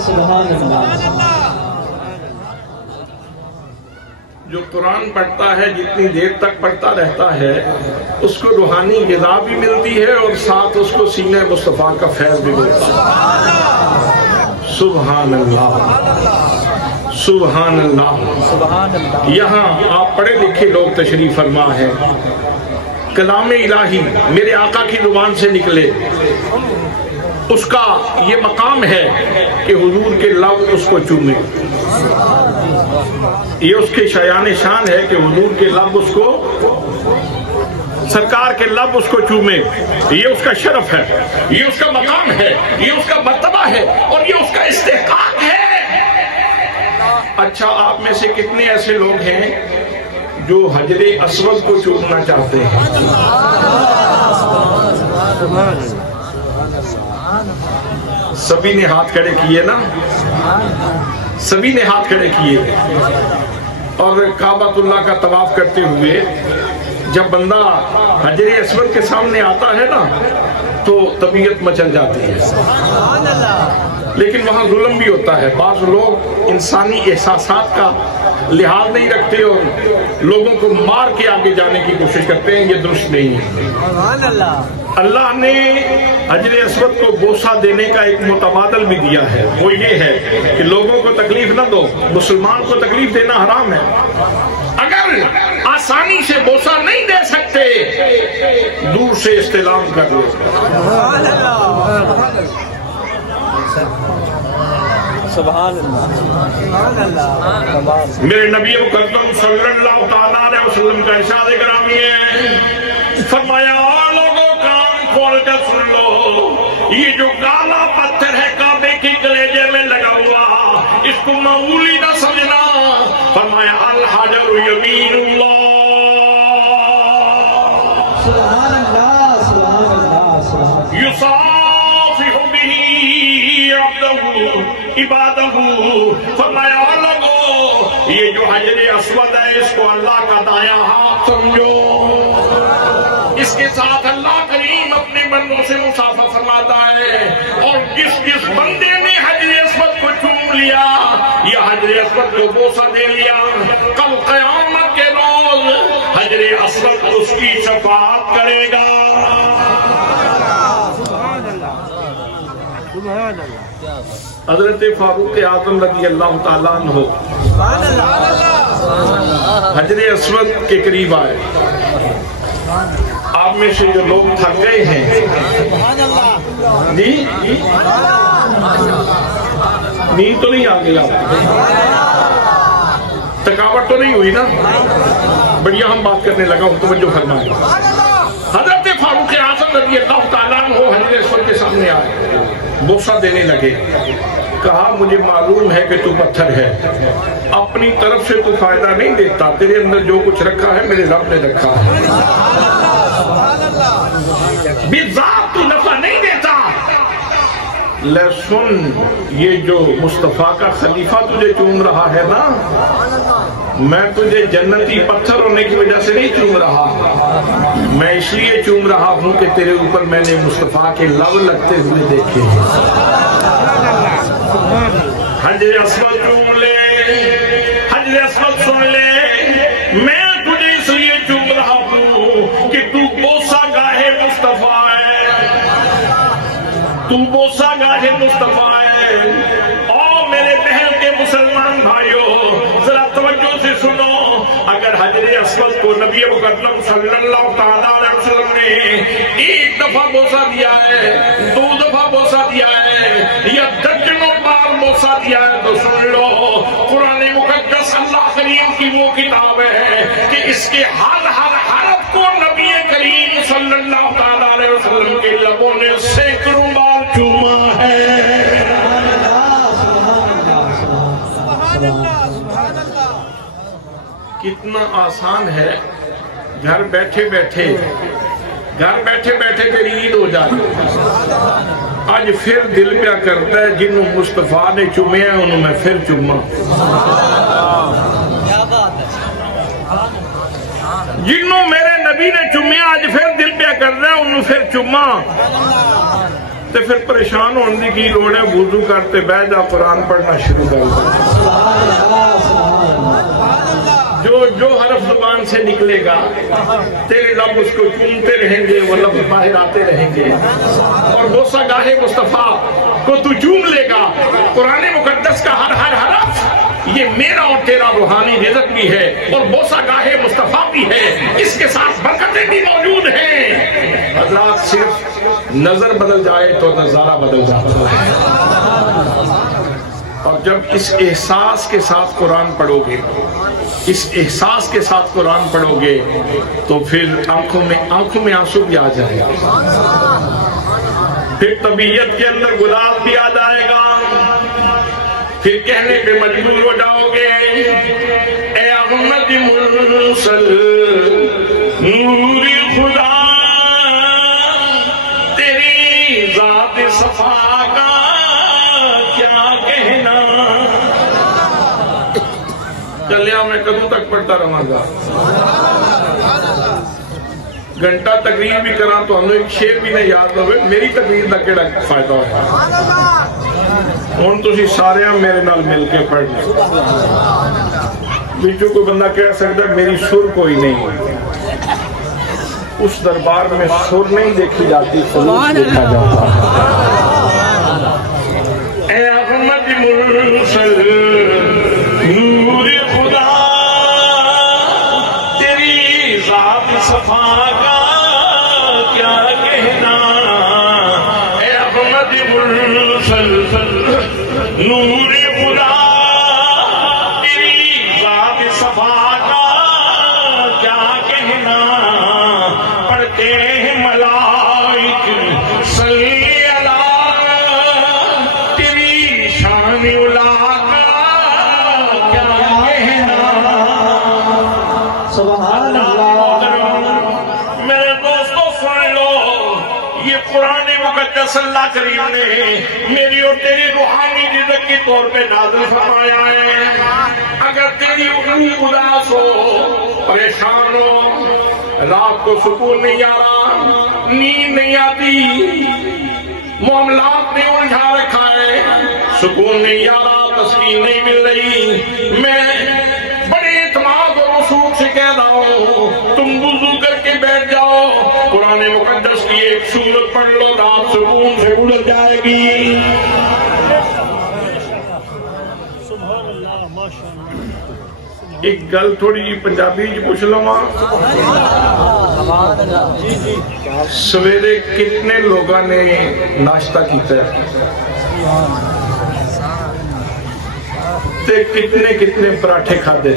سبحان اللہ۔ جو قرآن پڑھتا ہے، جتنی دیر تک پڑھتا رہتا ہے، اس کو روحانی غذا بھی ملتی ہے اور ساتھ اس کو سینہ مصطفیٰ کا فیض بھی ملتا ہے۔ سبحان اللہ، سبحان اللہ، سبحان اللہ۔ یہاں آپ پڑھے لکھے لوگ تشریف فرما ہیں، کلام الہی میرے آقا کی زبان سے نکلے، اس کا یہ مقام ہے کہ حضور کے لب اس کو چومے، یہ اس کے شایان شان ہے کہ حضور کے لب اس کو، سرکار کے لب اس کو چومے، یہ اس کا شرف ہے، یہ اس کا مقام ہے، یہ اس کا مرتبہ ہے اور یہ اس کا استحقاق ہے۔ اچھا، آپ میں سے کتنے ایسے لوگ ہیں جو حجر اسود کو چومنا چاہتے ہیں؟ سبھی نے ہاتھ کھڑے کیے نا؟ سبھی نے ہاتھ کھڑے کیے۔ اور کعبۃ اللہ کا طواف کرتے ہوئے جب بندہ حجر اسود کے سامنے آتا ہے نا تو طبیعت مچل جاتی ہے، لیکن وہاں ظلم بھی ہوتا ہے۔ بعض لوگ انسانی احساسات کا لحاظ نہیں رکھتے اور لوگوں کو مار کے آگے جانے کی کوشش کرتے ہیں، یہ درست نہیں ہے۔ اللہ نے حجر اسود کو بوسہ دینے کا ایک متبادل بھی دیا ہے، وہ یہ ہے کہ لوگوں کو تکلیف نہ دو، مسلمان کو تکلیف دینا حرام ہے۔ اگر آسانی سے بوسہ نہیں دے سکتے، دور سے استلام کر لو۔ سبحان اللہ۔ میرے نبی مقدم صلی اللہ تعالیٰ علیہ وسلم کا ارشاد گرامی ہے، فرمایا لوگوں کان کھول کر سن لو، یہ جو کالا پتھر ہے کعبے کی کلیجے میں لگا ہوا، اس کو معمولی نہ سمجھنا۔ فرمایا الحجر یمین اللہ، سبحان اللہ، سبحان اللہ، یصافح بہ عبدہ عبادہ۔ فرمایا لوگو، یہ جو حجر اسود ہے اس کو اللہ کا دایاں ہاتھ سمجھو، اس کے ساتھ اللہ کریم اپنے بندوں سے مصافحہ فرماتا ہے، اور جس بندے نے حجر اسود کو چوم لیا یا حجر اسود کو بوسہ دے لیا، کل قیامت کے روز حجر اسود اس کی شفاعت کرے گا۔ حضرت فاروق اعظم رضی اللہ تعالیٰ عنہ حجر اسود کے قریب آئے. آپ میں سے جو لوگ تھک گئے ہیں جی نیند تو نہیں آ گئی؟ آپ تھکاوٹ تو نہیں ہوئی نا؟ بڑھیا ہم بات کرنے لگا ہوں، توجہ فرمائیں. حضرت فاروق اعظم رضی اللہ تعالیٰ عنہ حجر اسود کے سامنے آئے، بوسہ دینے لگے. کہا مجھے معلوم ہے کہ تو پتھر ہے، اپنی طرف سے تو فائدہ نہیں دیتا، تیرے اندر جو کچھ رکھا ہے میرے رب نے رکھا ہے، بذات تو نفع نہیں دیتا. لیکن یہ جو مصطفیٰ کا خلیفہ تجھے چوم رہا ہے نا، میں تجھے جنتی پتھر ہونے کی وجہ سے نہیں چوم رہا، میں اس لیے چوم رہا ہوں کہ تیرے اوپر میں نے مصطفیٰ کے لب لگتے ہوئے دیکھے ہیں. حجر اسود چوم لے، حجر اسود سن لے، میں تجھے اس لیے چوم رہا ہوں کہ تو بوسہ گاہ مصطفیٰ ہے، تو بوسہ گاہ مصطفیٰ ہے. اور میرے بہن کے مسلمان بھائیوں ذرا توجہ سے سنو، اگر حجر اسود کو نبی مقدم صلی اللہ تعالیٰ علیہ وسلم نے ایک دفعہ بوسہ دیا ہے، 2 دفعہ بوسہ دیا ہے، یا درجنوں بار بوسہ دیا ہے، تو سن لو قرآن مقدس اللہ کریم کی وہ کتاب ہے کہ اس کے ہر حرف کو نبی کریم صلی اللہ تعالیٰ علیہ وسلم کے لبوں نے سینکڑوں بار چوما ہے. کتنا آسان ہے، گھر بیٹھے بیٹھے تیری عید ہو جائے. آج پھر دل پیا کرتا ہے جنہوں مصطفیٰ نے چومے ہیں انہوں میں پھر چوما، جنہوں میرے نبی نے چومے آج پھر دل پیا کرتا ہے انہوں پھر چوما. تو پھر پریشان ہونے کی لوڑ ہے، وضو کرتے بیٹھ جا قرآن پڑھنا شروع کر دو. جو حرف زبان سے نکلے گا تیرے لب اس کو چومتے رہیں گے، وہ لفظ باہر آتے رہیں گے. اور بوسہ گاہ مصطفیٰ کو تو چوم لے گا. قرآن مقدس کا ہر حرف یہ میرا اور تیرا روحانی رزق بھی ہے اور بوسہ گاہ مصطفیٰ بھی ہے، اس کے ساتھ برکتیں بھی موجود ہیں. حضرات صرف نظر بدل جائے تو نظارہ بدل جاتا ہے. اور جب اس احساس کے ساتھ قرآن پڑھو گے، اس احساس کے ساتھ قرآن پڑھو گے تو پھر آنکھوں میں آنسو بھی آ جائے گا، پھر طبیعت کے اندر گلاب بھی آ جائے گا، پھر کہنے پہ مجبور ہو جاؤ گے اے احمد مرسل نور خدا، تیری ذات صفا کا کیا کہنا. کلیاں میں کدوں تک پڑھتا رہاں گا، گھنٹہ تقریر بھی کراں تو ہمیں ایک شعر بھی نہیں یاد ہوئے، میری تقریر کا کیڑا فائدہ ہویا. ہوں تسی سارے میرے نال مل کے پڑھ لیں. بچوں کوئی بندہ کہہ سکتا ہے میری سر کوئی نہیں، اس دربار میں سر نہیں دیکھی جاتی، خلوص دیکھا جاتا. اے احمد مرسل نور خدا، تیری ذات صفا کا کیا کہنا. اے احمد مرسل نور خدا، تیری ذات صفا کا کیا کہنا. پڑھتے ہیں ملائک صلی اللہ کریم نے میری اور تیری روحانی رزق کے طور پہ نازل فرمایا ہے. اگر تیری روح اداس ہو، پریشان ہو، رات کو سکون نہیں آ رہا، نیند نہیں آتی، معاملات نے الجھا رکھا ہے، سکون نہیں آ رہا، تسکین نہیں مل رہی، میں بڑے اعتماد اور وثوق سے کہہ رہا ہوں تم وضو کر کے بیٹھ جاؤ، قرآن مقدس کی ایک سورت پڑھ لو، رات سکون سے اڑ جائے گی. ایک گل تھوڑی جی پنجابی جی پوچھ لوا، سویرے کتنے لوگوں نے ناشتہ کیتا ہے تے کتنے پراٹھے کھادے؟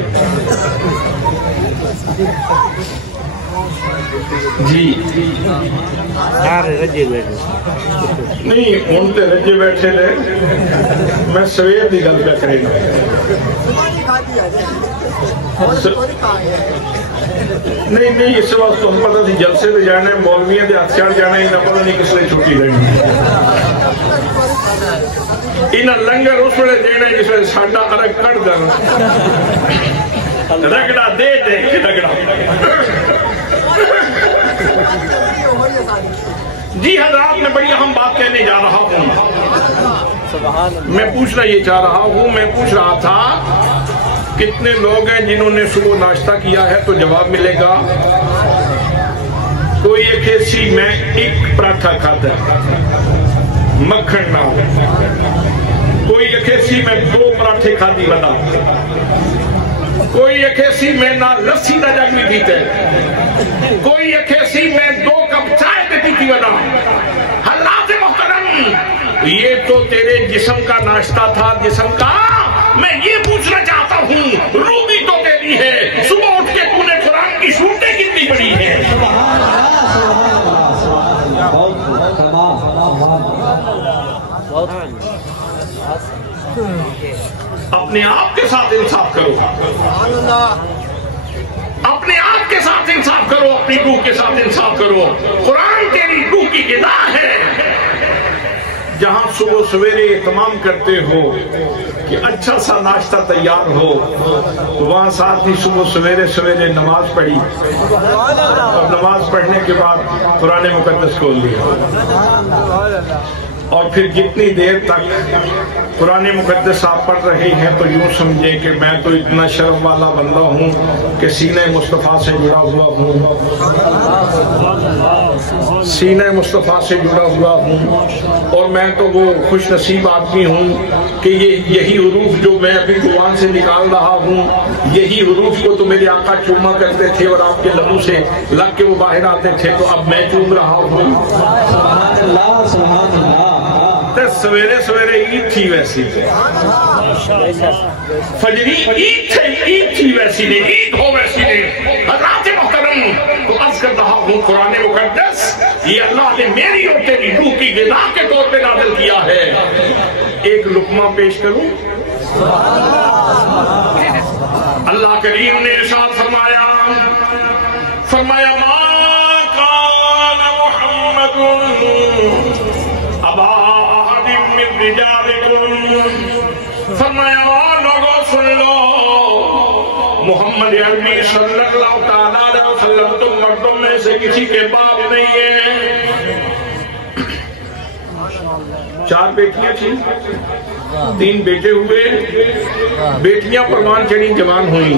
جی نہیں ہوں تو رجے بیٹھے رہے، میں سویر کی گل پہ کریں گا۔ نہیں اس وقت تمہیں پتا سی جلسے پہ جانا ہے، مولویاں دے ہاتھ چڑھ جانا ہے، انہیں پتا نہیں کس نے چھٹی لینی، انہیں لنگر اس ویلے دینا ہے جس ویلے ساڈا ارگ کٹ دینا، رگڑا دے کے رگڑا۔ جی حضرات، میں بڑی اہم بات کہنے جا رہا ہوں، میں پوچھنا یہ چاہ رہا ہوں، میں پوچھ رہا تھا کتنے لوگ ہیں جنہوں نے صبح ناشتہ کیا ہے؟ تو جواب ملے گا کوئی ایک ایسی میں ایک پراٹھا کھاتا ہے مکھن نہ ہو، کوئی ایک ایسی میں 2 پراٹھے کھاتی بنا، کوئی ایک ایسی میں نہ لسی نہ جگ بھی پیتے، کوئی ایک ایسی میں 2 کپ چائے پہ پیتی بنا۔ حضرات محترم، یہ تو تیرے جسم کا ناشتہ تھا، جسم کا۔ میں یہ پوچھنا چاہتا ہوں، روبی تو تیری ہے، صبح اٹھ کے تو نے قرآن کی صورتیں کتنی بڑی ہے؟ اپنے آپ کے ساتھ انصاف کرو، اپنے آپ کے ساتھ انصاف کرو، اپنی روح کے ساتھ انصاف کرو۔ قرآن تیری روح کی غذا ہے۔ جہاں صبح سویرے اہتمام کرتے ہو کہ اچھا سا ناشتہ تیار ہو، تو وہاں ساتھ ہی صبح سویرے نماز پڑھی، اور نماز پڑھنے کے بعد قرآن مقدس کھول لیا، اور پھر جتنی دیر تک قرآن مقدس آپ پڑھ رہے ہیں تو یوں سمجھے کہ میں تو اتنا شرف والا بندہ ہوں کہ سینہ مصطفیٰ سے جڑا ہوا ہوں، سینہ مصطفیٰ سے جڑا ہوا ہوں، اور میں تو وہ خوش نصیب آدمی ہوں کہ یہی حروف جو میں ابھی زبان سے نکال رہا ہوں، یہی حروف کو تو میرے آقا چوما کرتے تھے اور آپ کے لبوں سے لگ کے وہ باہر آتے تھے، تو اب میں چوم رہا ہوں۔ سویرے عید تھی ویسی، فجری عید تھی ویسی نہیں، عید ہو ویسی نہیں۔ حضرات محترم، تو عرض کر رہا ہوں قرآن مقدس یہ اللہ نے میری اور تیری روح کی غذا کے طور پہ نازل کیا ہے۔ ایک لقمہ پیش کروں؟ اللہ کریم نے ارشاد فرمایا ما کان محمد ابا فرمایا لوگوں سن لو، محمد عربی صلی اللہ علیہ وسلم تم مردوں میں سے کسی کے باپ نہیں ہے۔ 4 بیٹیاں تھیں، 3 بیٹے ہوئے، بیٹیاں پروان چڑھی جوان ہوئیں،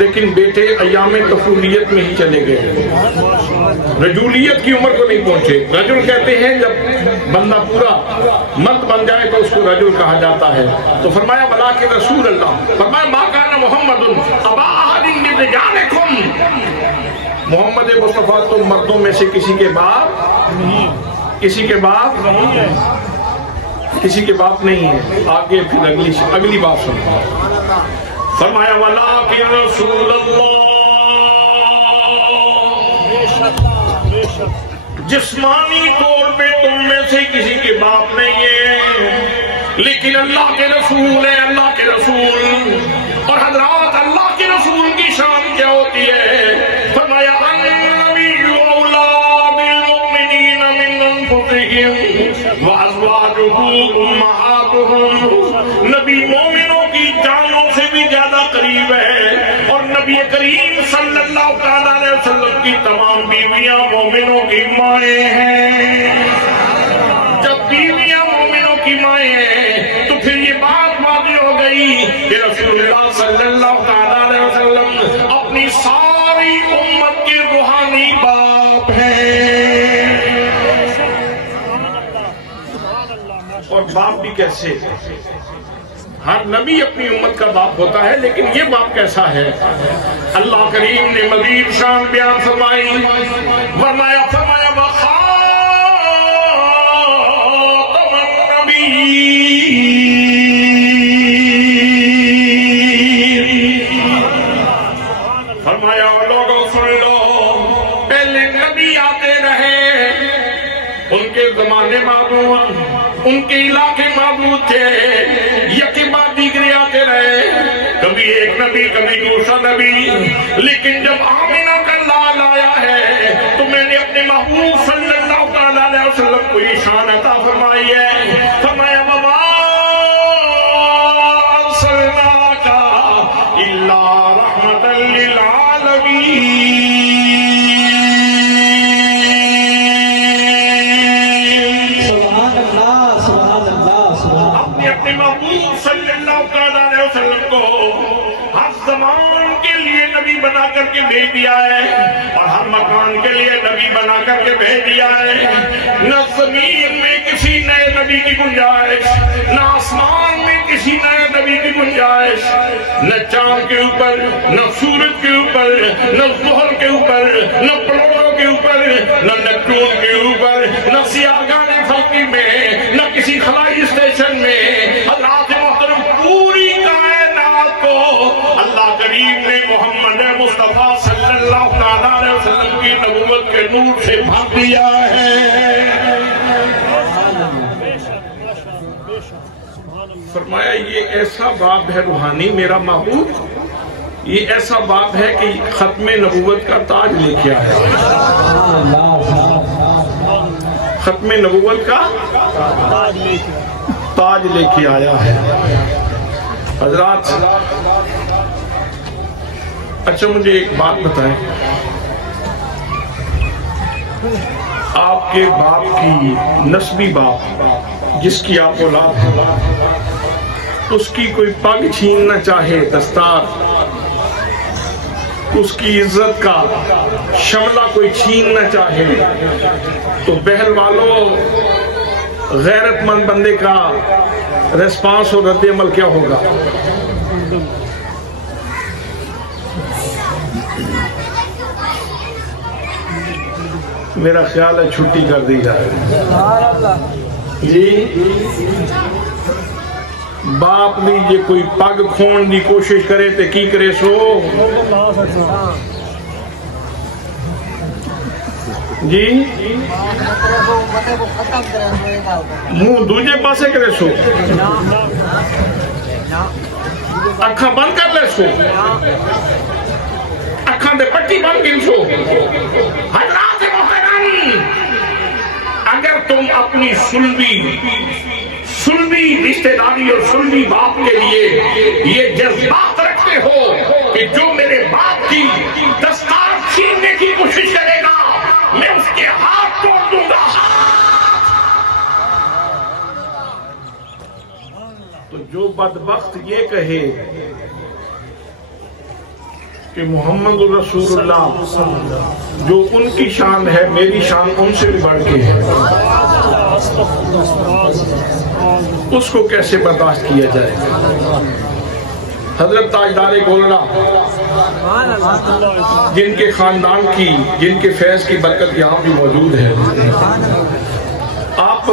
لیکن بیٹے ایام طفولیت میں ہی چلے گئے، رجولیت کی عمر کو نہیں پہنچے۔ رجل کہتے ہیں جب بندہ پورا مرد بن جائے تو اس کو رجل کہا جاتا ہے۔ تو فرمایا بلا کے رسول اللہ، فرمایا ما کان محمد ابا احد من رجالکم، محمد مصطفیٰ تم مردوں میں سے کسی کے باپ نہیں ہے۔ آگے پھر اگلی بات سنو، فرمایا ولکن رسول اللہ، جسمانی طور پہ تم میں سے کسی کے باپ نہیں ہے، لیکن اللہ کے رسول ہے، اللہ کے رسول۔ اور حضرات اللہ کے رسول کی شان کیا ہوتی ہے؟ فرمایا النبی اولی بالمؤمنین من انفسہم وازواجہ امہاتہم، نبی مومنوں کی جانوں سے بھی زیادہ قریب ہے، اور نبی کریم صلی اللہ علیہ وسلم کی تمام بیویاں مومنوں کی مائیں ہیں۔ جب بیویاں مومنوں کی مائیں ہیں تو پھر یہ بات واضح ہو گئی کہ رسول اللہ صلی اللہ علیہ وسلم اپنی ساری امت کے روحانی باپ ہیں۔ اور باپ بھی کیسے؟ ہر نبی اپنی امت کا باپ ہوتا ہے، لیکن یہ باپ کیسا ہے؟ اللہ کریم نے مزید شان بیان فرمائی، فرمایا وخاتم النبیین، فرمایا لوگوں سن لو، پہلے نبی آتے رہے، ان کے زمانے معبود، ان کے علاقے معبود تھے، یکی بعد دیگرے آتے رہے، کبھی ایک نبی کبھی دوسرا نبی، لیکن جب آمینہ کا لال آیا ہے تو میں نے اپنے محبوب صلی اللہ علیہ وسلم کو یہ شان عطا فرمائی ہے، فرمایا وما ارسلناک الا رحمۃ للعالمین۔ صلی اللہ علیہ وسلم کو ہر زمان کے لیے نبی بنا کر کے بھیج دیا ہے، اور ہر مکان کے لیے نبی بنا کر کے بھیج دیا ہے۔ نہ زمین میں کسی نئے نبی کی گنجائش، نہ آسمان میں کسی نئے نبی کی گنجائش، نہ چاند کے اوپر، نہ سورج کے اوپر، نہ زحل کے اوپر، نہ پلوٹو کے اوپر، نہ نیپٹون کے اوپر، نہ سیارگان فلکی میں، نہ کسی خلائی اسٹیشن میں۔ اللہ کریم نے محمد مصطفیٰ صلی اللہ علیہ وسلم کی نبوت کے نور سے بھر دیا ہے۔ فرمایا یہ ایسا باب ہے روحانی میرا محبوب، یہ ایسا باب ہے کہ ختم نبوت کا تاج لے کے آیا ہے، ختم نبوت کا تاج لے کے آیا ہے۔ حضرات اچھا مجھے ایک بات بتائیں، آپ کے باپ کی نسبی باپ جس کی آپ اولاد ہے، اس کی کوئی پگ چھیننا چاہے دستار، اس کی عزت کا شملہ کوئی چھیننا چاہے تو بہل والوں غیرت مند بندے کا ریسپانس اور رد عمل کیا ہوگا؟ میرا خیال ہے چھٹی کر دی جائے جی۔ باپ بھی یہ کوئی پگ کھون دی کوشش کرے تے کی کرے سو جی، منہ دوجے پاسے کرے سو، اکھاں بند کر لے سو، اکھاں دے پٹی بند کر سو۔ حضرات محترم، اگر تم اپنی سلبی رشتہ داری اور سلبی باپ کے لیے یہ جذبات رکھتے ہو کہ جو میرے باپ کی دستار چھیننے کی کوشش کرے گا میں اس کے ہاتھ توڑ دوں گا، تو جو بدبخت یہ کہے کہ محمد رسول اللہ جو ان کی شان ہے میری شان ان سے بھی بڑھ کے ہے، اس کو کیسے برداشت کیا جائے؟ حضرت تاجدار گولڑا جن کے خاندان کی، جن کے فیض کی برکت یہاں بھی موجود ہے، آپ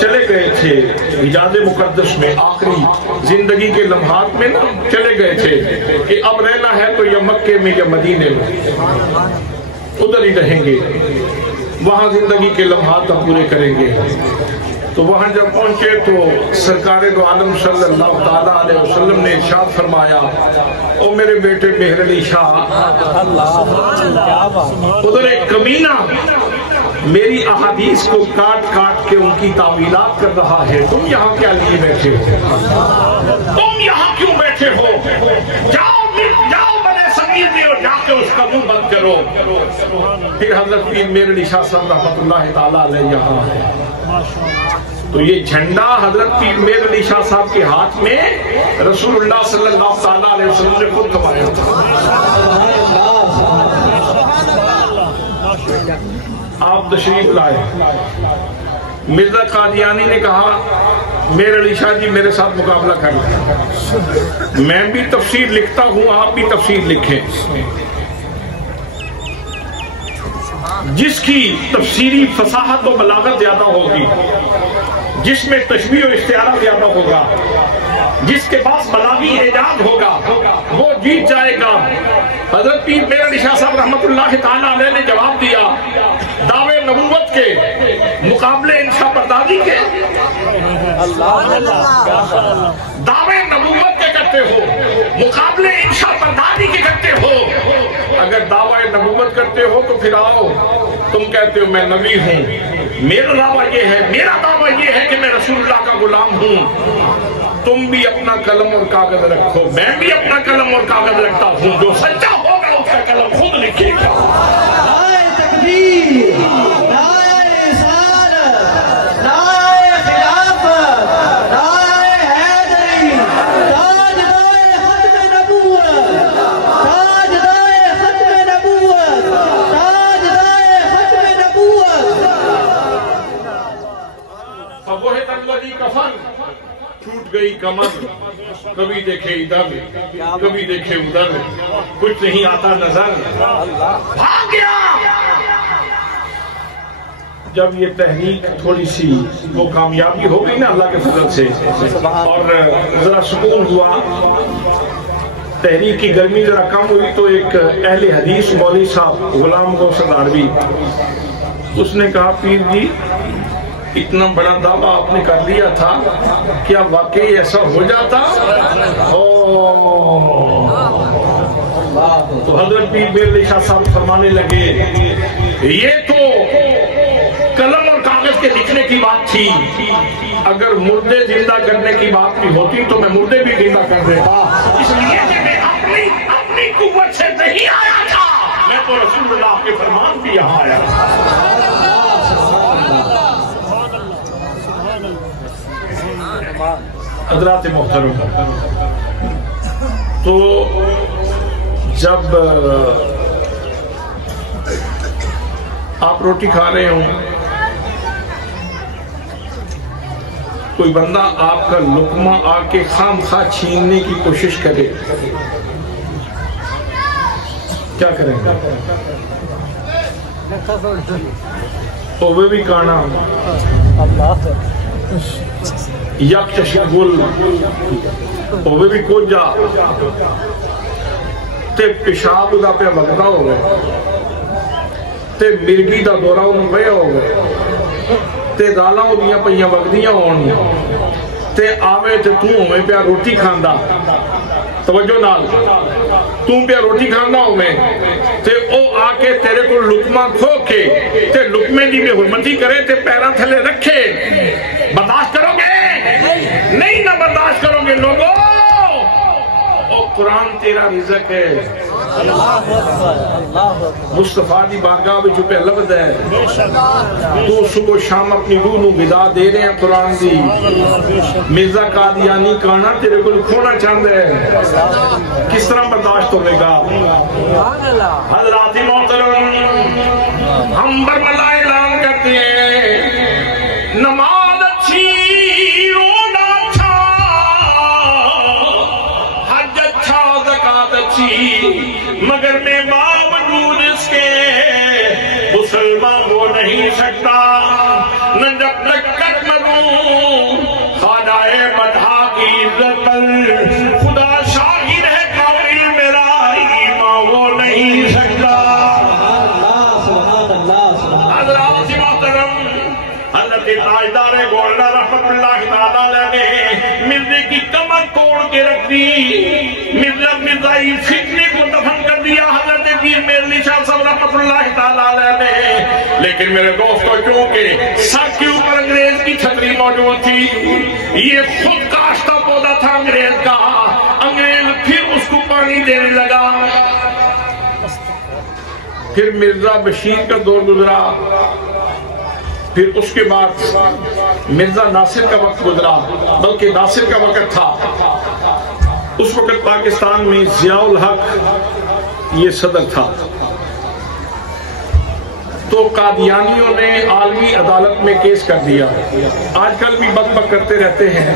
چلے گئے تھے حجاز مقدس میں، آخری زندگی کے لمحات میں نا چلے گئے تھے کہ اب رہنا ہے تو یا مکے میں یا مدینے میں، ادھر ہی رہیں گے، وہاں زندگی کے لمحات ہم پورے کریں گے۔ تو وہاں جب پہنچے تو سرکار دو عالم صلی اللہ علیہ وسلم نے ارشاد فرمایا، او میرے بیٹے مہر علی شاہ، ادھر ایک کمینہ میری احادیث کو کاٹ کاٹ کے ان کی تعویلات کر رہا ہے، تم یہاں کیا لیے بیٹھے ہو؟ تم یہاں کیوں بیٹھے ہو؟ جاؤ بڑے صغیر میں اور جا کے اس کا منہ بند کرو۔ پھر حضرت پیر مہر علی شاہ صاحب رحمۃ اللہ تعالیٰ علیہ یہاں ہے، تو یہ جھنڈا حضرت پیر مہر علی شاہ صاحب کے ہاتھ میں رسول اللہ صلی اللہ علیہ وسلم نے خود تھمایا تھا۔ آپ تشریف لائے، مرزا قادیانی نے کہا میرے علی شاہ جی میرے ساتھ مقابلہ کر لیں، میں بھی تفسیر لکھتا ہوں، آپ بھی تفسیر لکھیں، جس کی تفسیری فصاحت و بلاغت زیادہ ہوگی، جس میں تشبیہ و استعارہ زیادہ ہوگا، جس کے پاس بلاغی اعجاز ہوگا، وہ جیت جائے گا۔ حضرت پیر میرے علی شاہ صاحب رحمت اللہ تعالیٰ علیہ نے جواب دیا، دعوے نبوت کے مقابلے انشاء پردازی کے، دعوے نبوت کے کرتے ہو، مقابلے انشاء پردازی کے کرتے ہو۔ اگر دعوے نبوت کرتے ہو تو پھر آؤ، تم کہتے ہو میں نبی ہوں، میرا دعویٰ یہ ہے، میرا دعویٰ یہ ہے کہ میں رسول اللہ کا غلام ہوں۔ تم بھی اپنا قلم اور کاغذ رکھو، میں بھی اپنا قلم اور کاغذ رکھتا ہوں، جو سچا ہوگا اس کا قلم خود لکھے گا۔ نعرہ تکبیر، نعرہ رسالت، نعرہ خلافت، نعرہ حیدری، تاجدار ختم نبوت، تاجدار ختم نبوت، تاجدار ختم نبوت۔ فبہت الذی کفر، ٹوٹ گئی کمر، کبھی دیکھے ادھر کبھی دیکھے ادھر، کچھ نہیں آتا نظر، بھاگ گیا۔ جب یہ تحریک تھوڑی سی وہ کامیابی ہو گئی نا اللہ کے فضل سے، اور ذرا سکون ہوا، تحریک کی گرمی ذرا کم ہوئی، تو ایک اہل حدیث مولوی صاحب غلام غوث العربی، اس نے کہا پیر جی اتنا بڑا دعویٰ آپ نے کر لیا تھا، کیا واقعی ایسا ہو جاتا؟ تو حضرت پیر میرے علی شاہ صاحب فرمانے لگے، یہ تو قلم اور کاغذ کے لکھنے کی بات تھی، اگر مردے زندہ کرنے کی بات بھی ہوتی تو میں مردے بھی زندہ کر دیتا، اس لیے کہ میں اپنی قوت سے نہیں آیا تھا، میں تو رسول اللہ کے فرمان بھی یہاں آیا تھا۔ حضرات محترم، تو جب آپ روٹی کھا رہے ہوں، کوئی بندہ آپ کا لقمہ آ کے خام خواہ چھیننے کی کوشش کرے، کیا کریں گے؟ اوے بھی کانا یک چشگل اوے بھی کچھ جا تے پیشاب دا پہ وقتا ہو گئے، تے مرگی دا دورہ انہوں پہ ہو گئے، تے دالا ہو دیاں پہیاں وقتیاں ہوں، تے آوے تے تو ہمیں پہ روٹی کھاندہ، توجہ نال تم پہ روٹی کھانا ہو میں، تے او آکے تیرے کو لقمہ کھو کے تے لقمے دی میں حرمتی کرے تے پیران تھلے رکھے، برداشت کرو گے؟ نہیں نہ برداشت کرو گے لوگوں۔ او قرآن تیرا رزق ہے، مصطفیٰ دی بارگاہ بھی چھپے لفظ ہے، تو صبح شام اپنی روح نو غذا دے رہے ہیں قرآن دی، مرزا قادیانی کانا تیرے کو کھونا چاہتا ہے، کس طرح برداشت ہوگے گا؟ حضرات محترم، ہم برملا اعلان کرتے ہیں، نماز اچھی روزہ اچھا، حج اچھا، زکات اچھی، مگر میں باوجود اس کے مسلمان ہو نہیں سکتا، نہ جب تک قدم دوں خواجہ مدحہ کی عزت پر، خدا شاہد ہے کامل میرا ایمان ہو نہیں سکتا۔ حضرات محترم، حضرت تاجدار گولڈا رحمت اللہ تعالیٰ نے مرزے کی کمر توڑ کے رکھ دی، مرزائی فتنے کو دفن کر دیا حضرت پیر میرے علی شاہ صاحب رحمت اللہ تعالیٰ نے، لیکن میرے دوستو چونکہ سر کے اوپر انگریز کی چھتری موجود تھی، یہ خود کاشتہ پودا تھا انگریز کا، انگریز پھر اس کو پانی دینے لگا، پھر مرزا بشیر کا دور گزرا، پھر اس کے بعد مرزا ناصر کا وقت گزرا، بلکہ ناصر کا وقت تھا، اس وقت پاکستان میں ضیاء الحق یہ صدر تھا، تو تو قادیانیوں نے عالمی عدالت میں کیس کر دیا. آج کل بھی بک بک کرتے رہتے ہیں.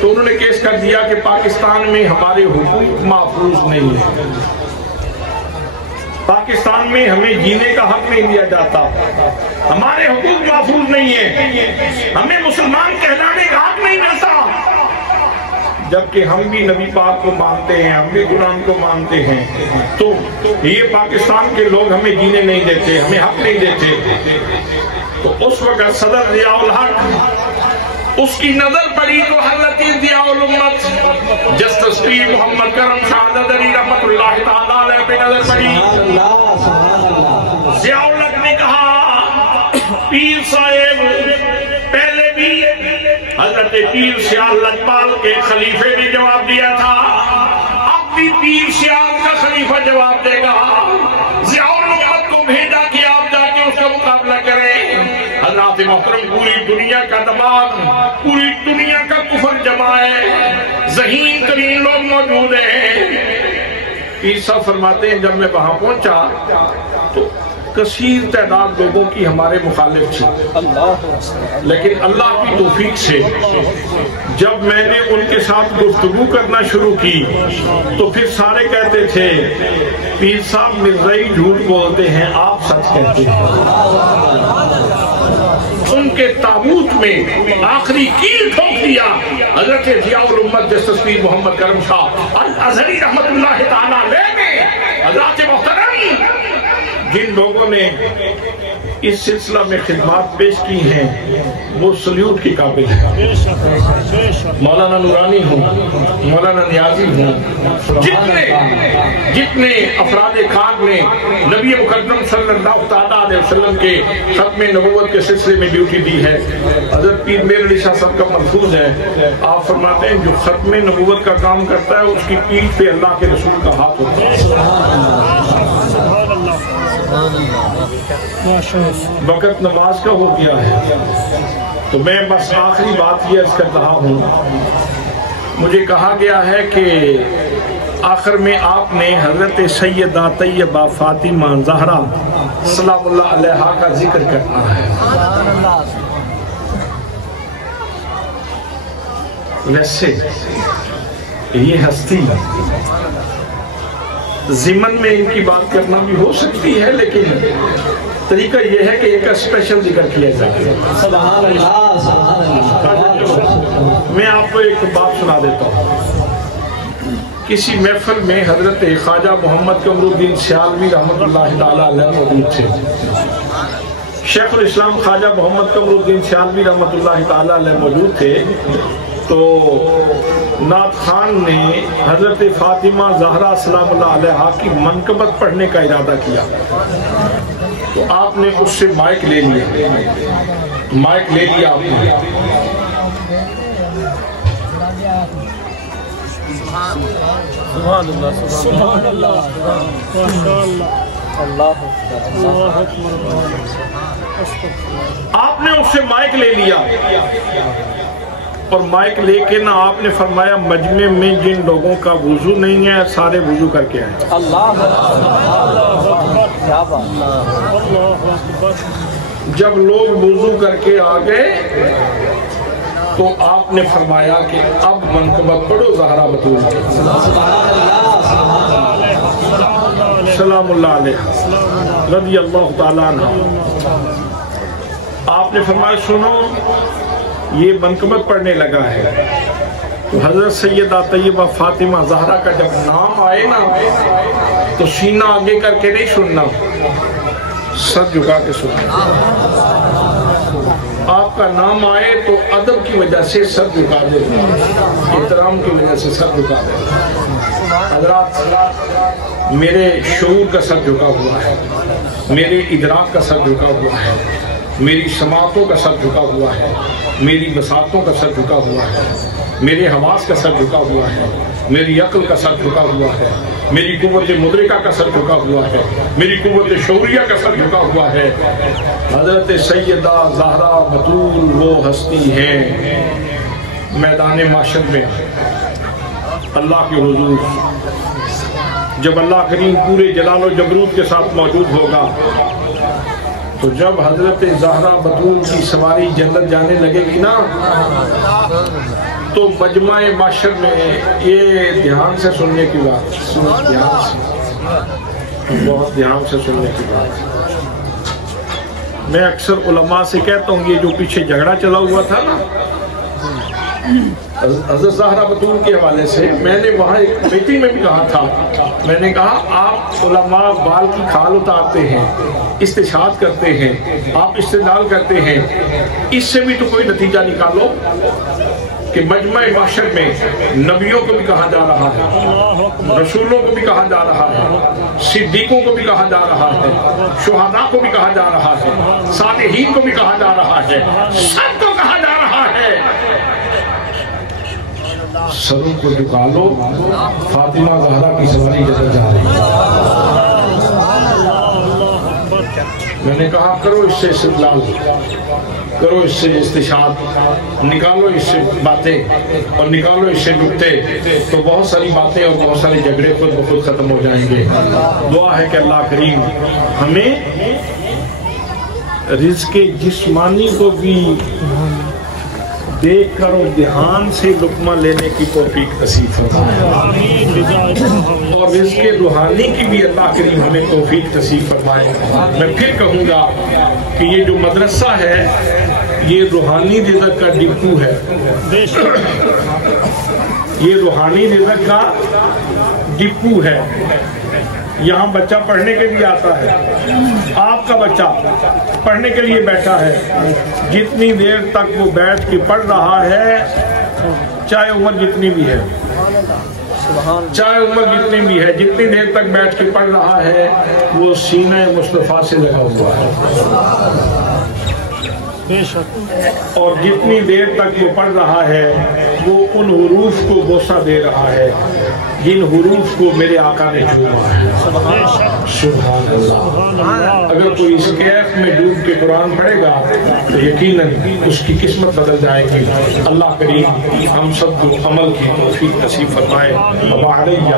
تو انہوں نے کیس کر دیا کہ پاکستان میں ہمارے حقوق محفوظ نہیں ہیں, پاکستان میں ہمیں جینے کا حق نہیں دیا جاتا, ہمارے حقوق محفوظ نہیں ہیں, ہمیں مسلمان کہلانے کا حق نہیں ملتا. جبکہ ہم بھی نبی پاک کو مانتے ہیں, ہم بھی قرآن کو مانتے ہیں, تو یہ پاکستان کے لوگ ہمیں جینے نہیں دیتے, ہمیں حق نہیں دیتے. تو اس وقت صدر ضیاء الحق اس کی نظر پڑی تو حضرت ضیاء الامت جسٹس پیر محمد کرم شاہ علی رحمت اللہ تعالیٰ علیہ پہ نظر پڑی. ضیاء الحق نے کہا پیر صاحب پہلے بھی حضرت پیر سیال لجپال کے خلیفے نے جواب دیا تھا, اب بھی پیر سیال کا خلیفہ جواب دے گا. ضیاء الامت کو بھیجا کہ آپ جا کے اس کا مقابلہ کریں. حضرات محترم پوری دنیا کا دماغ, پوری دنیا کا کفر جمع ہے, ذہین ترین لوگ موجود ہیں. پیر صاحب فرماتے ہیں جب میں وہاں پہنچا تو کثیر تعداد لوگوں کی ہمارے مخالف تھی, لیکن اللہ کی توفیق سے جب میں نے ان کے ساتھ گفتگو کرنا شروع کی تو پھر سارے کہتے تھے پیر صاحب مرزائی جھوٹ بولتے ہیں, آپ سچ کہتے ہیں. ان کے تابوت میں آخری کیل ٹھوک دیا حضرت ضیاء الامت جسٹس پیر محمد کرم شاہ الازہری رحمت اللہ تعالیٰ علیہ نے. حضرات محترم, جن لوگوں نے اس سلسلہ میں خدمات پیش کی ہیں وہ سلیوٹ کی قابل ہیں. مولانا نورانی ہوں, مولانا نیازی ہوں, جتنے افراد خاک نے نبی مقدم صلی اللہ تعالیٰ علیہ وسلم کے ختم نبوت کے سلسلے میں ڈیوٹی دی ہے. حضرت پیر میر علی شاہ صاحب کا ملفوظ ہے, آپ فرماتے ہیں جو ختم نبوت کا کام کرتا ہے اس کی پیٹھ پہ اللہ کے رسول کا ہاتھ ہوتا ہے. وقت نماز کا ہو گیا ہے تو میں بس آخری بات یہ عرض کر رہا ہوں. مجھے کہا گیا ہے کہ آخر میں آپ نے حضرت سیدہ طیبہ فاطمہ زہرا سلام اللہ علیہا کا ذکر کرنا ہے. ویسے یہ ہستی ضمن میں ان کی بات کرنا بھی ہو سکتی ہے, لیکن طریقہ یہ ہے کہ ایک اسپیشل ذکر کیا جائے. میں آپ کو ایک بات سنا دیتا ہوں. کسی محفل میں حضرت خواجہ محمد قمر الدین سیالوی رحمت اللہ تعالیٰ علیہ موجود تھے. شیخ الاسلام خواجہ محمد قمر الدین سیالوی رحمت اللہ تعالیٰ علیہ موجود تھے. تو نعت خان نے حضرت فاطمہ زہرا سلام اللہ علیہا کی منقبت پڑھنے کا ارادہ کیا. تو آپ نے اس سے مائک لے لیا, آپ نے. آپ نے اس سے مائک لے لیا اور مائک لے کے نا آپ نے فرمایا مجمع میں جن لوگوں کا وضو نہیں ہے سارے وضو کر کے آئیں. جب لوگ وضو کر کے آ گئے تو آپ نے فرمایا کہ اب منقبت پڑھو زہرا بطول سلام اللہ علیہ رضی اللہ تعالیٰ عنہ. آپ نے فرمایا سنو یہ منقبت پڑھنے لگا ہے. تو حضرت سیدہ طیبہ فاطمہ زہرا کا جب نام آئے نا تو سینہ آگے کر کے نہیں سننا, سر جھکا کے سننا. آپ کا نام آئے تو ادب کی وجہ سے سر جھکا دے, احترام کی وجہ سے سر جھکا دے. حضرات میرے شعور کا سر جھکا ہوا ہے, میرے ادراک کا سر جھکا ہوا ہے, میری سماعتوں کا سر جھکا ہوا ہے, میری بصارتوں کا سر جھکا ہوا ہے, میرے حواس کا سر جھکا ہوا ہے, میری عقل کا سر جھکا ہوا ہے, میری قوت مدرکہ کا سر جھکا ہوا ہے, میری قوت شعوریہ کا سر جھکا ہوا ہے. حضرت سیدہ زہرا بطول وہ ہستی ہیں میدان محشر میں اللہ کے حضور جب اللہ کریم پورے جلال و جبروت کے ساتھ موجود ہوگا تو جب حضرت زہرا بطول کی سواری جنت جانے لگے گی نا تو مجمع معاشر میں یہ دھیان سے سننے کی بات، بہت دھیان سے سننے کی بات۔ میں اکثر علماء سے کہتا ہوں یہ جو پیچھے جھگڑا چلا ہوا تھا نا حضرت زہرا بطول کے حوالے سے، میں نے وہاں ایک میٹنگ میں بھی کہا تھا، میں نے کہا آپ علماء بال کی کھال اتارتے ہیں، استشہاد کرتے ہیں، آپ استدلال کرتے ہیں، اس سے بھی تو کوئی نتیجہ نکالو کہ مجمع معاشر میں نبیوں کو بھی کہا جا رہا ہے، رسولوں کو بھی کہا جا رہا ہے، صدیقوں کو بھی کہا جا رہا ہے، شہداء کو بھی کہا جا رہا ہے، صالحین کو بھی کہا جا رہا ہے، سب کو کہا جا رہا ہے سروں کو جھکا لو، فاطمہ زہرا کی سواری جنت جا رہی ہے۔ میں نے کہا کرو اس سے استدلال، کرو اس سے استشہاد، نکالو اس سے باتیں اور نکالو اس سے نکتے، تو بہت ساری باتیں اور بہت سارے جھگڑے خود بخود ختم ہو جائیں گے۔ دعا ہے کہ اللہ کریم ہمیں رزق جسمانی کو بھی دیکھ کر اور دھیان سے لقمہ لینے کی توفیق نصیب فرمائے، اور رزق روحانی کی بھی اللہ کریم ہمیں توفیق نصیب فرمائے۔ میں پھر کہوں گا کہ یہ جو مدرسہ ہے یہ روحانی رزق کا ڈپو ہے، یہ روحانی رزق کا ڈپو ہے۔ یہاں بچہ پڑھنے کے لیے آتا ہے، آپ کا بچہ پڑھنے کے لیے بیٹھا ہے، جتنی دیر تک وہ بیٹھ کے پڑھ رہا ہے، چاہے عمر جتنی بھی ہے، چاہے عمر جتنی بھی ہے، جتنی دیر تک بیٹھ کے پڑھ رہا ہے وہ سینہ مصطفیٰ سے لگا ہوا ہے، اور جتنی دیر تک وہ پڑھ رہا ہے وہ ان حروف کو بوسہ دے رہا ہے جن حروف کو میرے آقا نے چھوڑا ہے۔ سبحان اللہ۔ اگر کوئی اس کیف میں ڈوب کے قرآن پڑھے گا تو یقیناً اس کی قسمت بدل جائے گی۔ اللہ کریم ہم سب کو عمل کی توفیق نصیب فرمائے۔ وعلیہ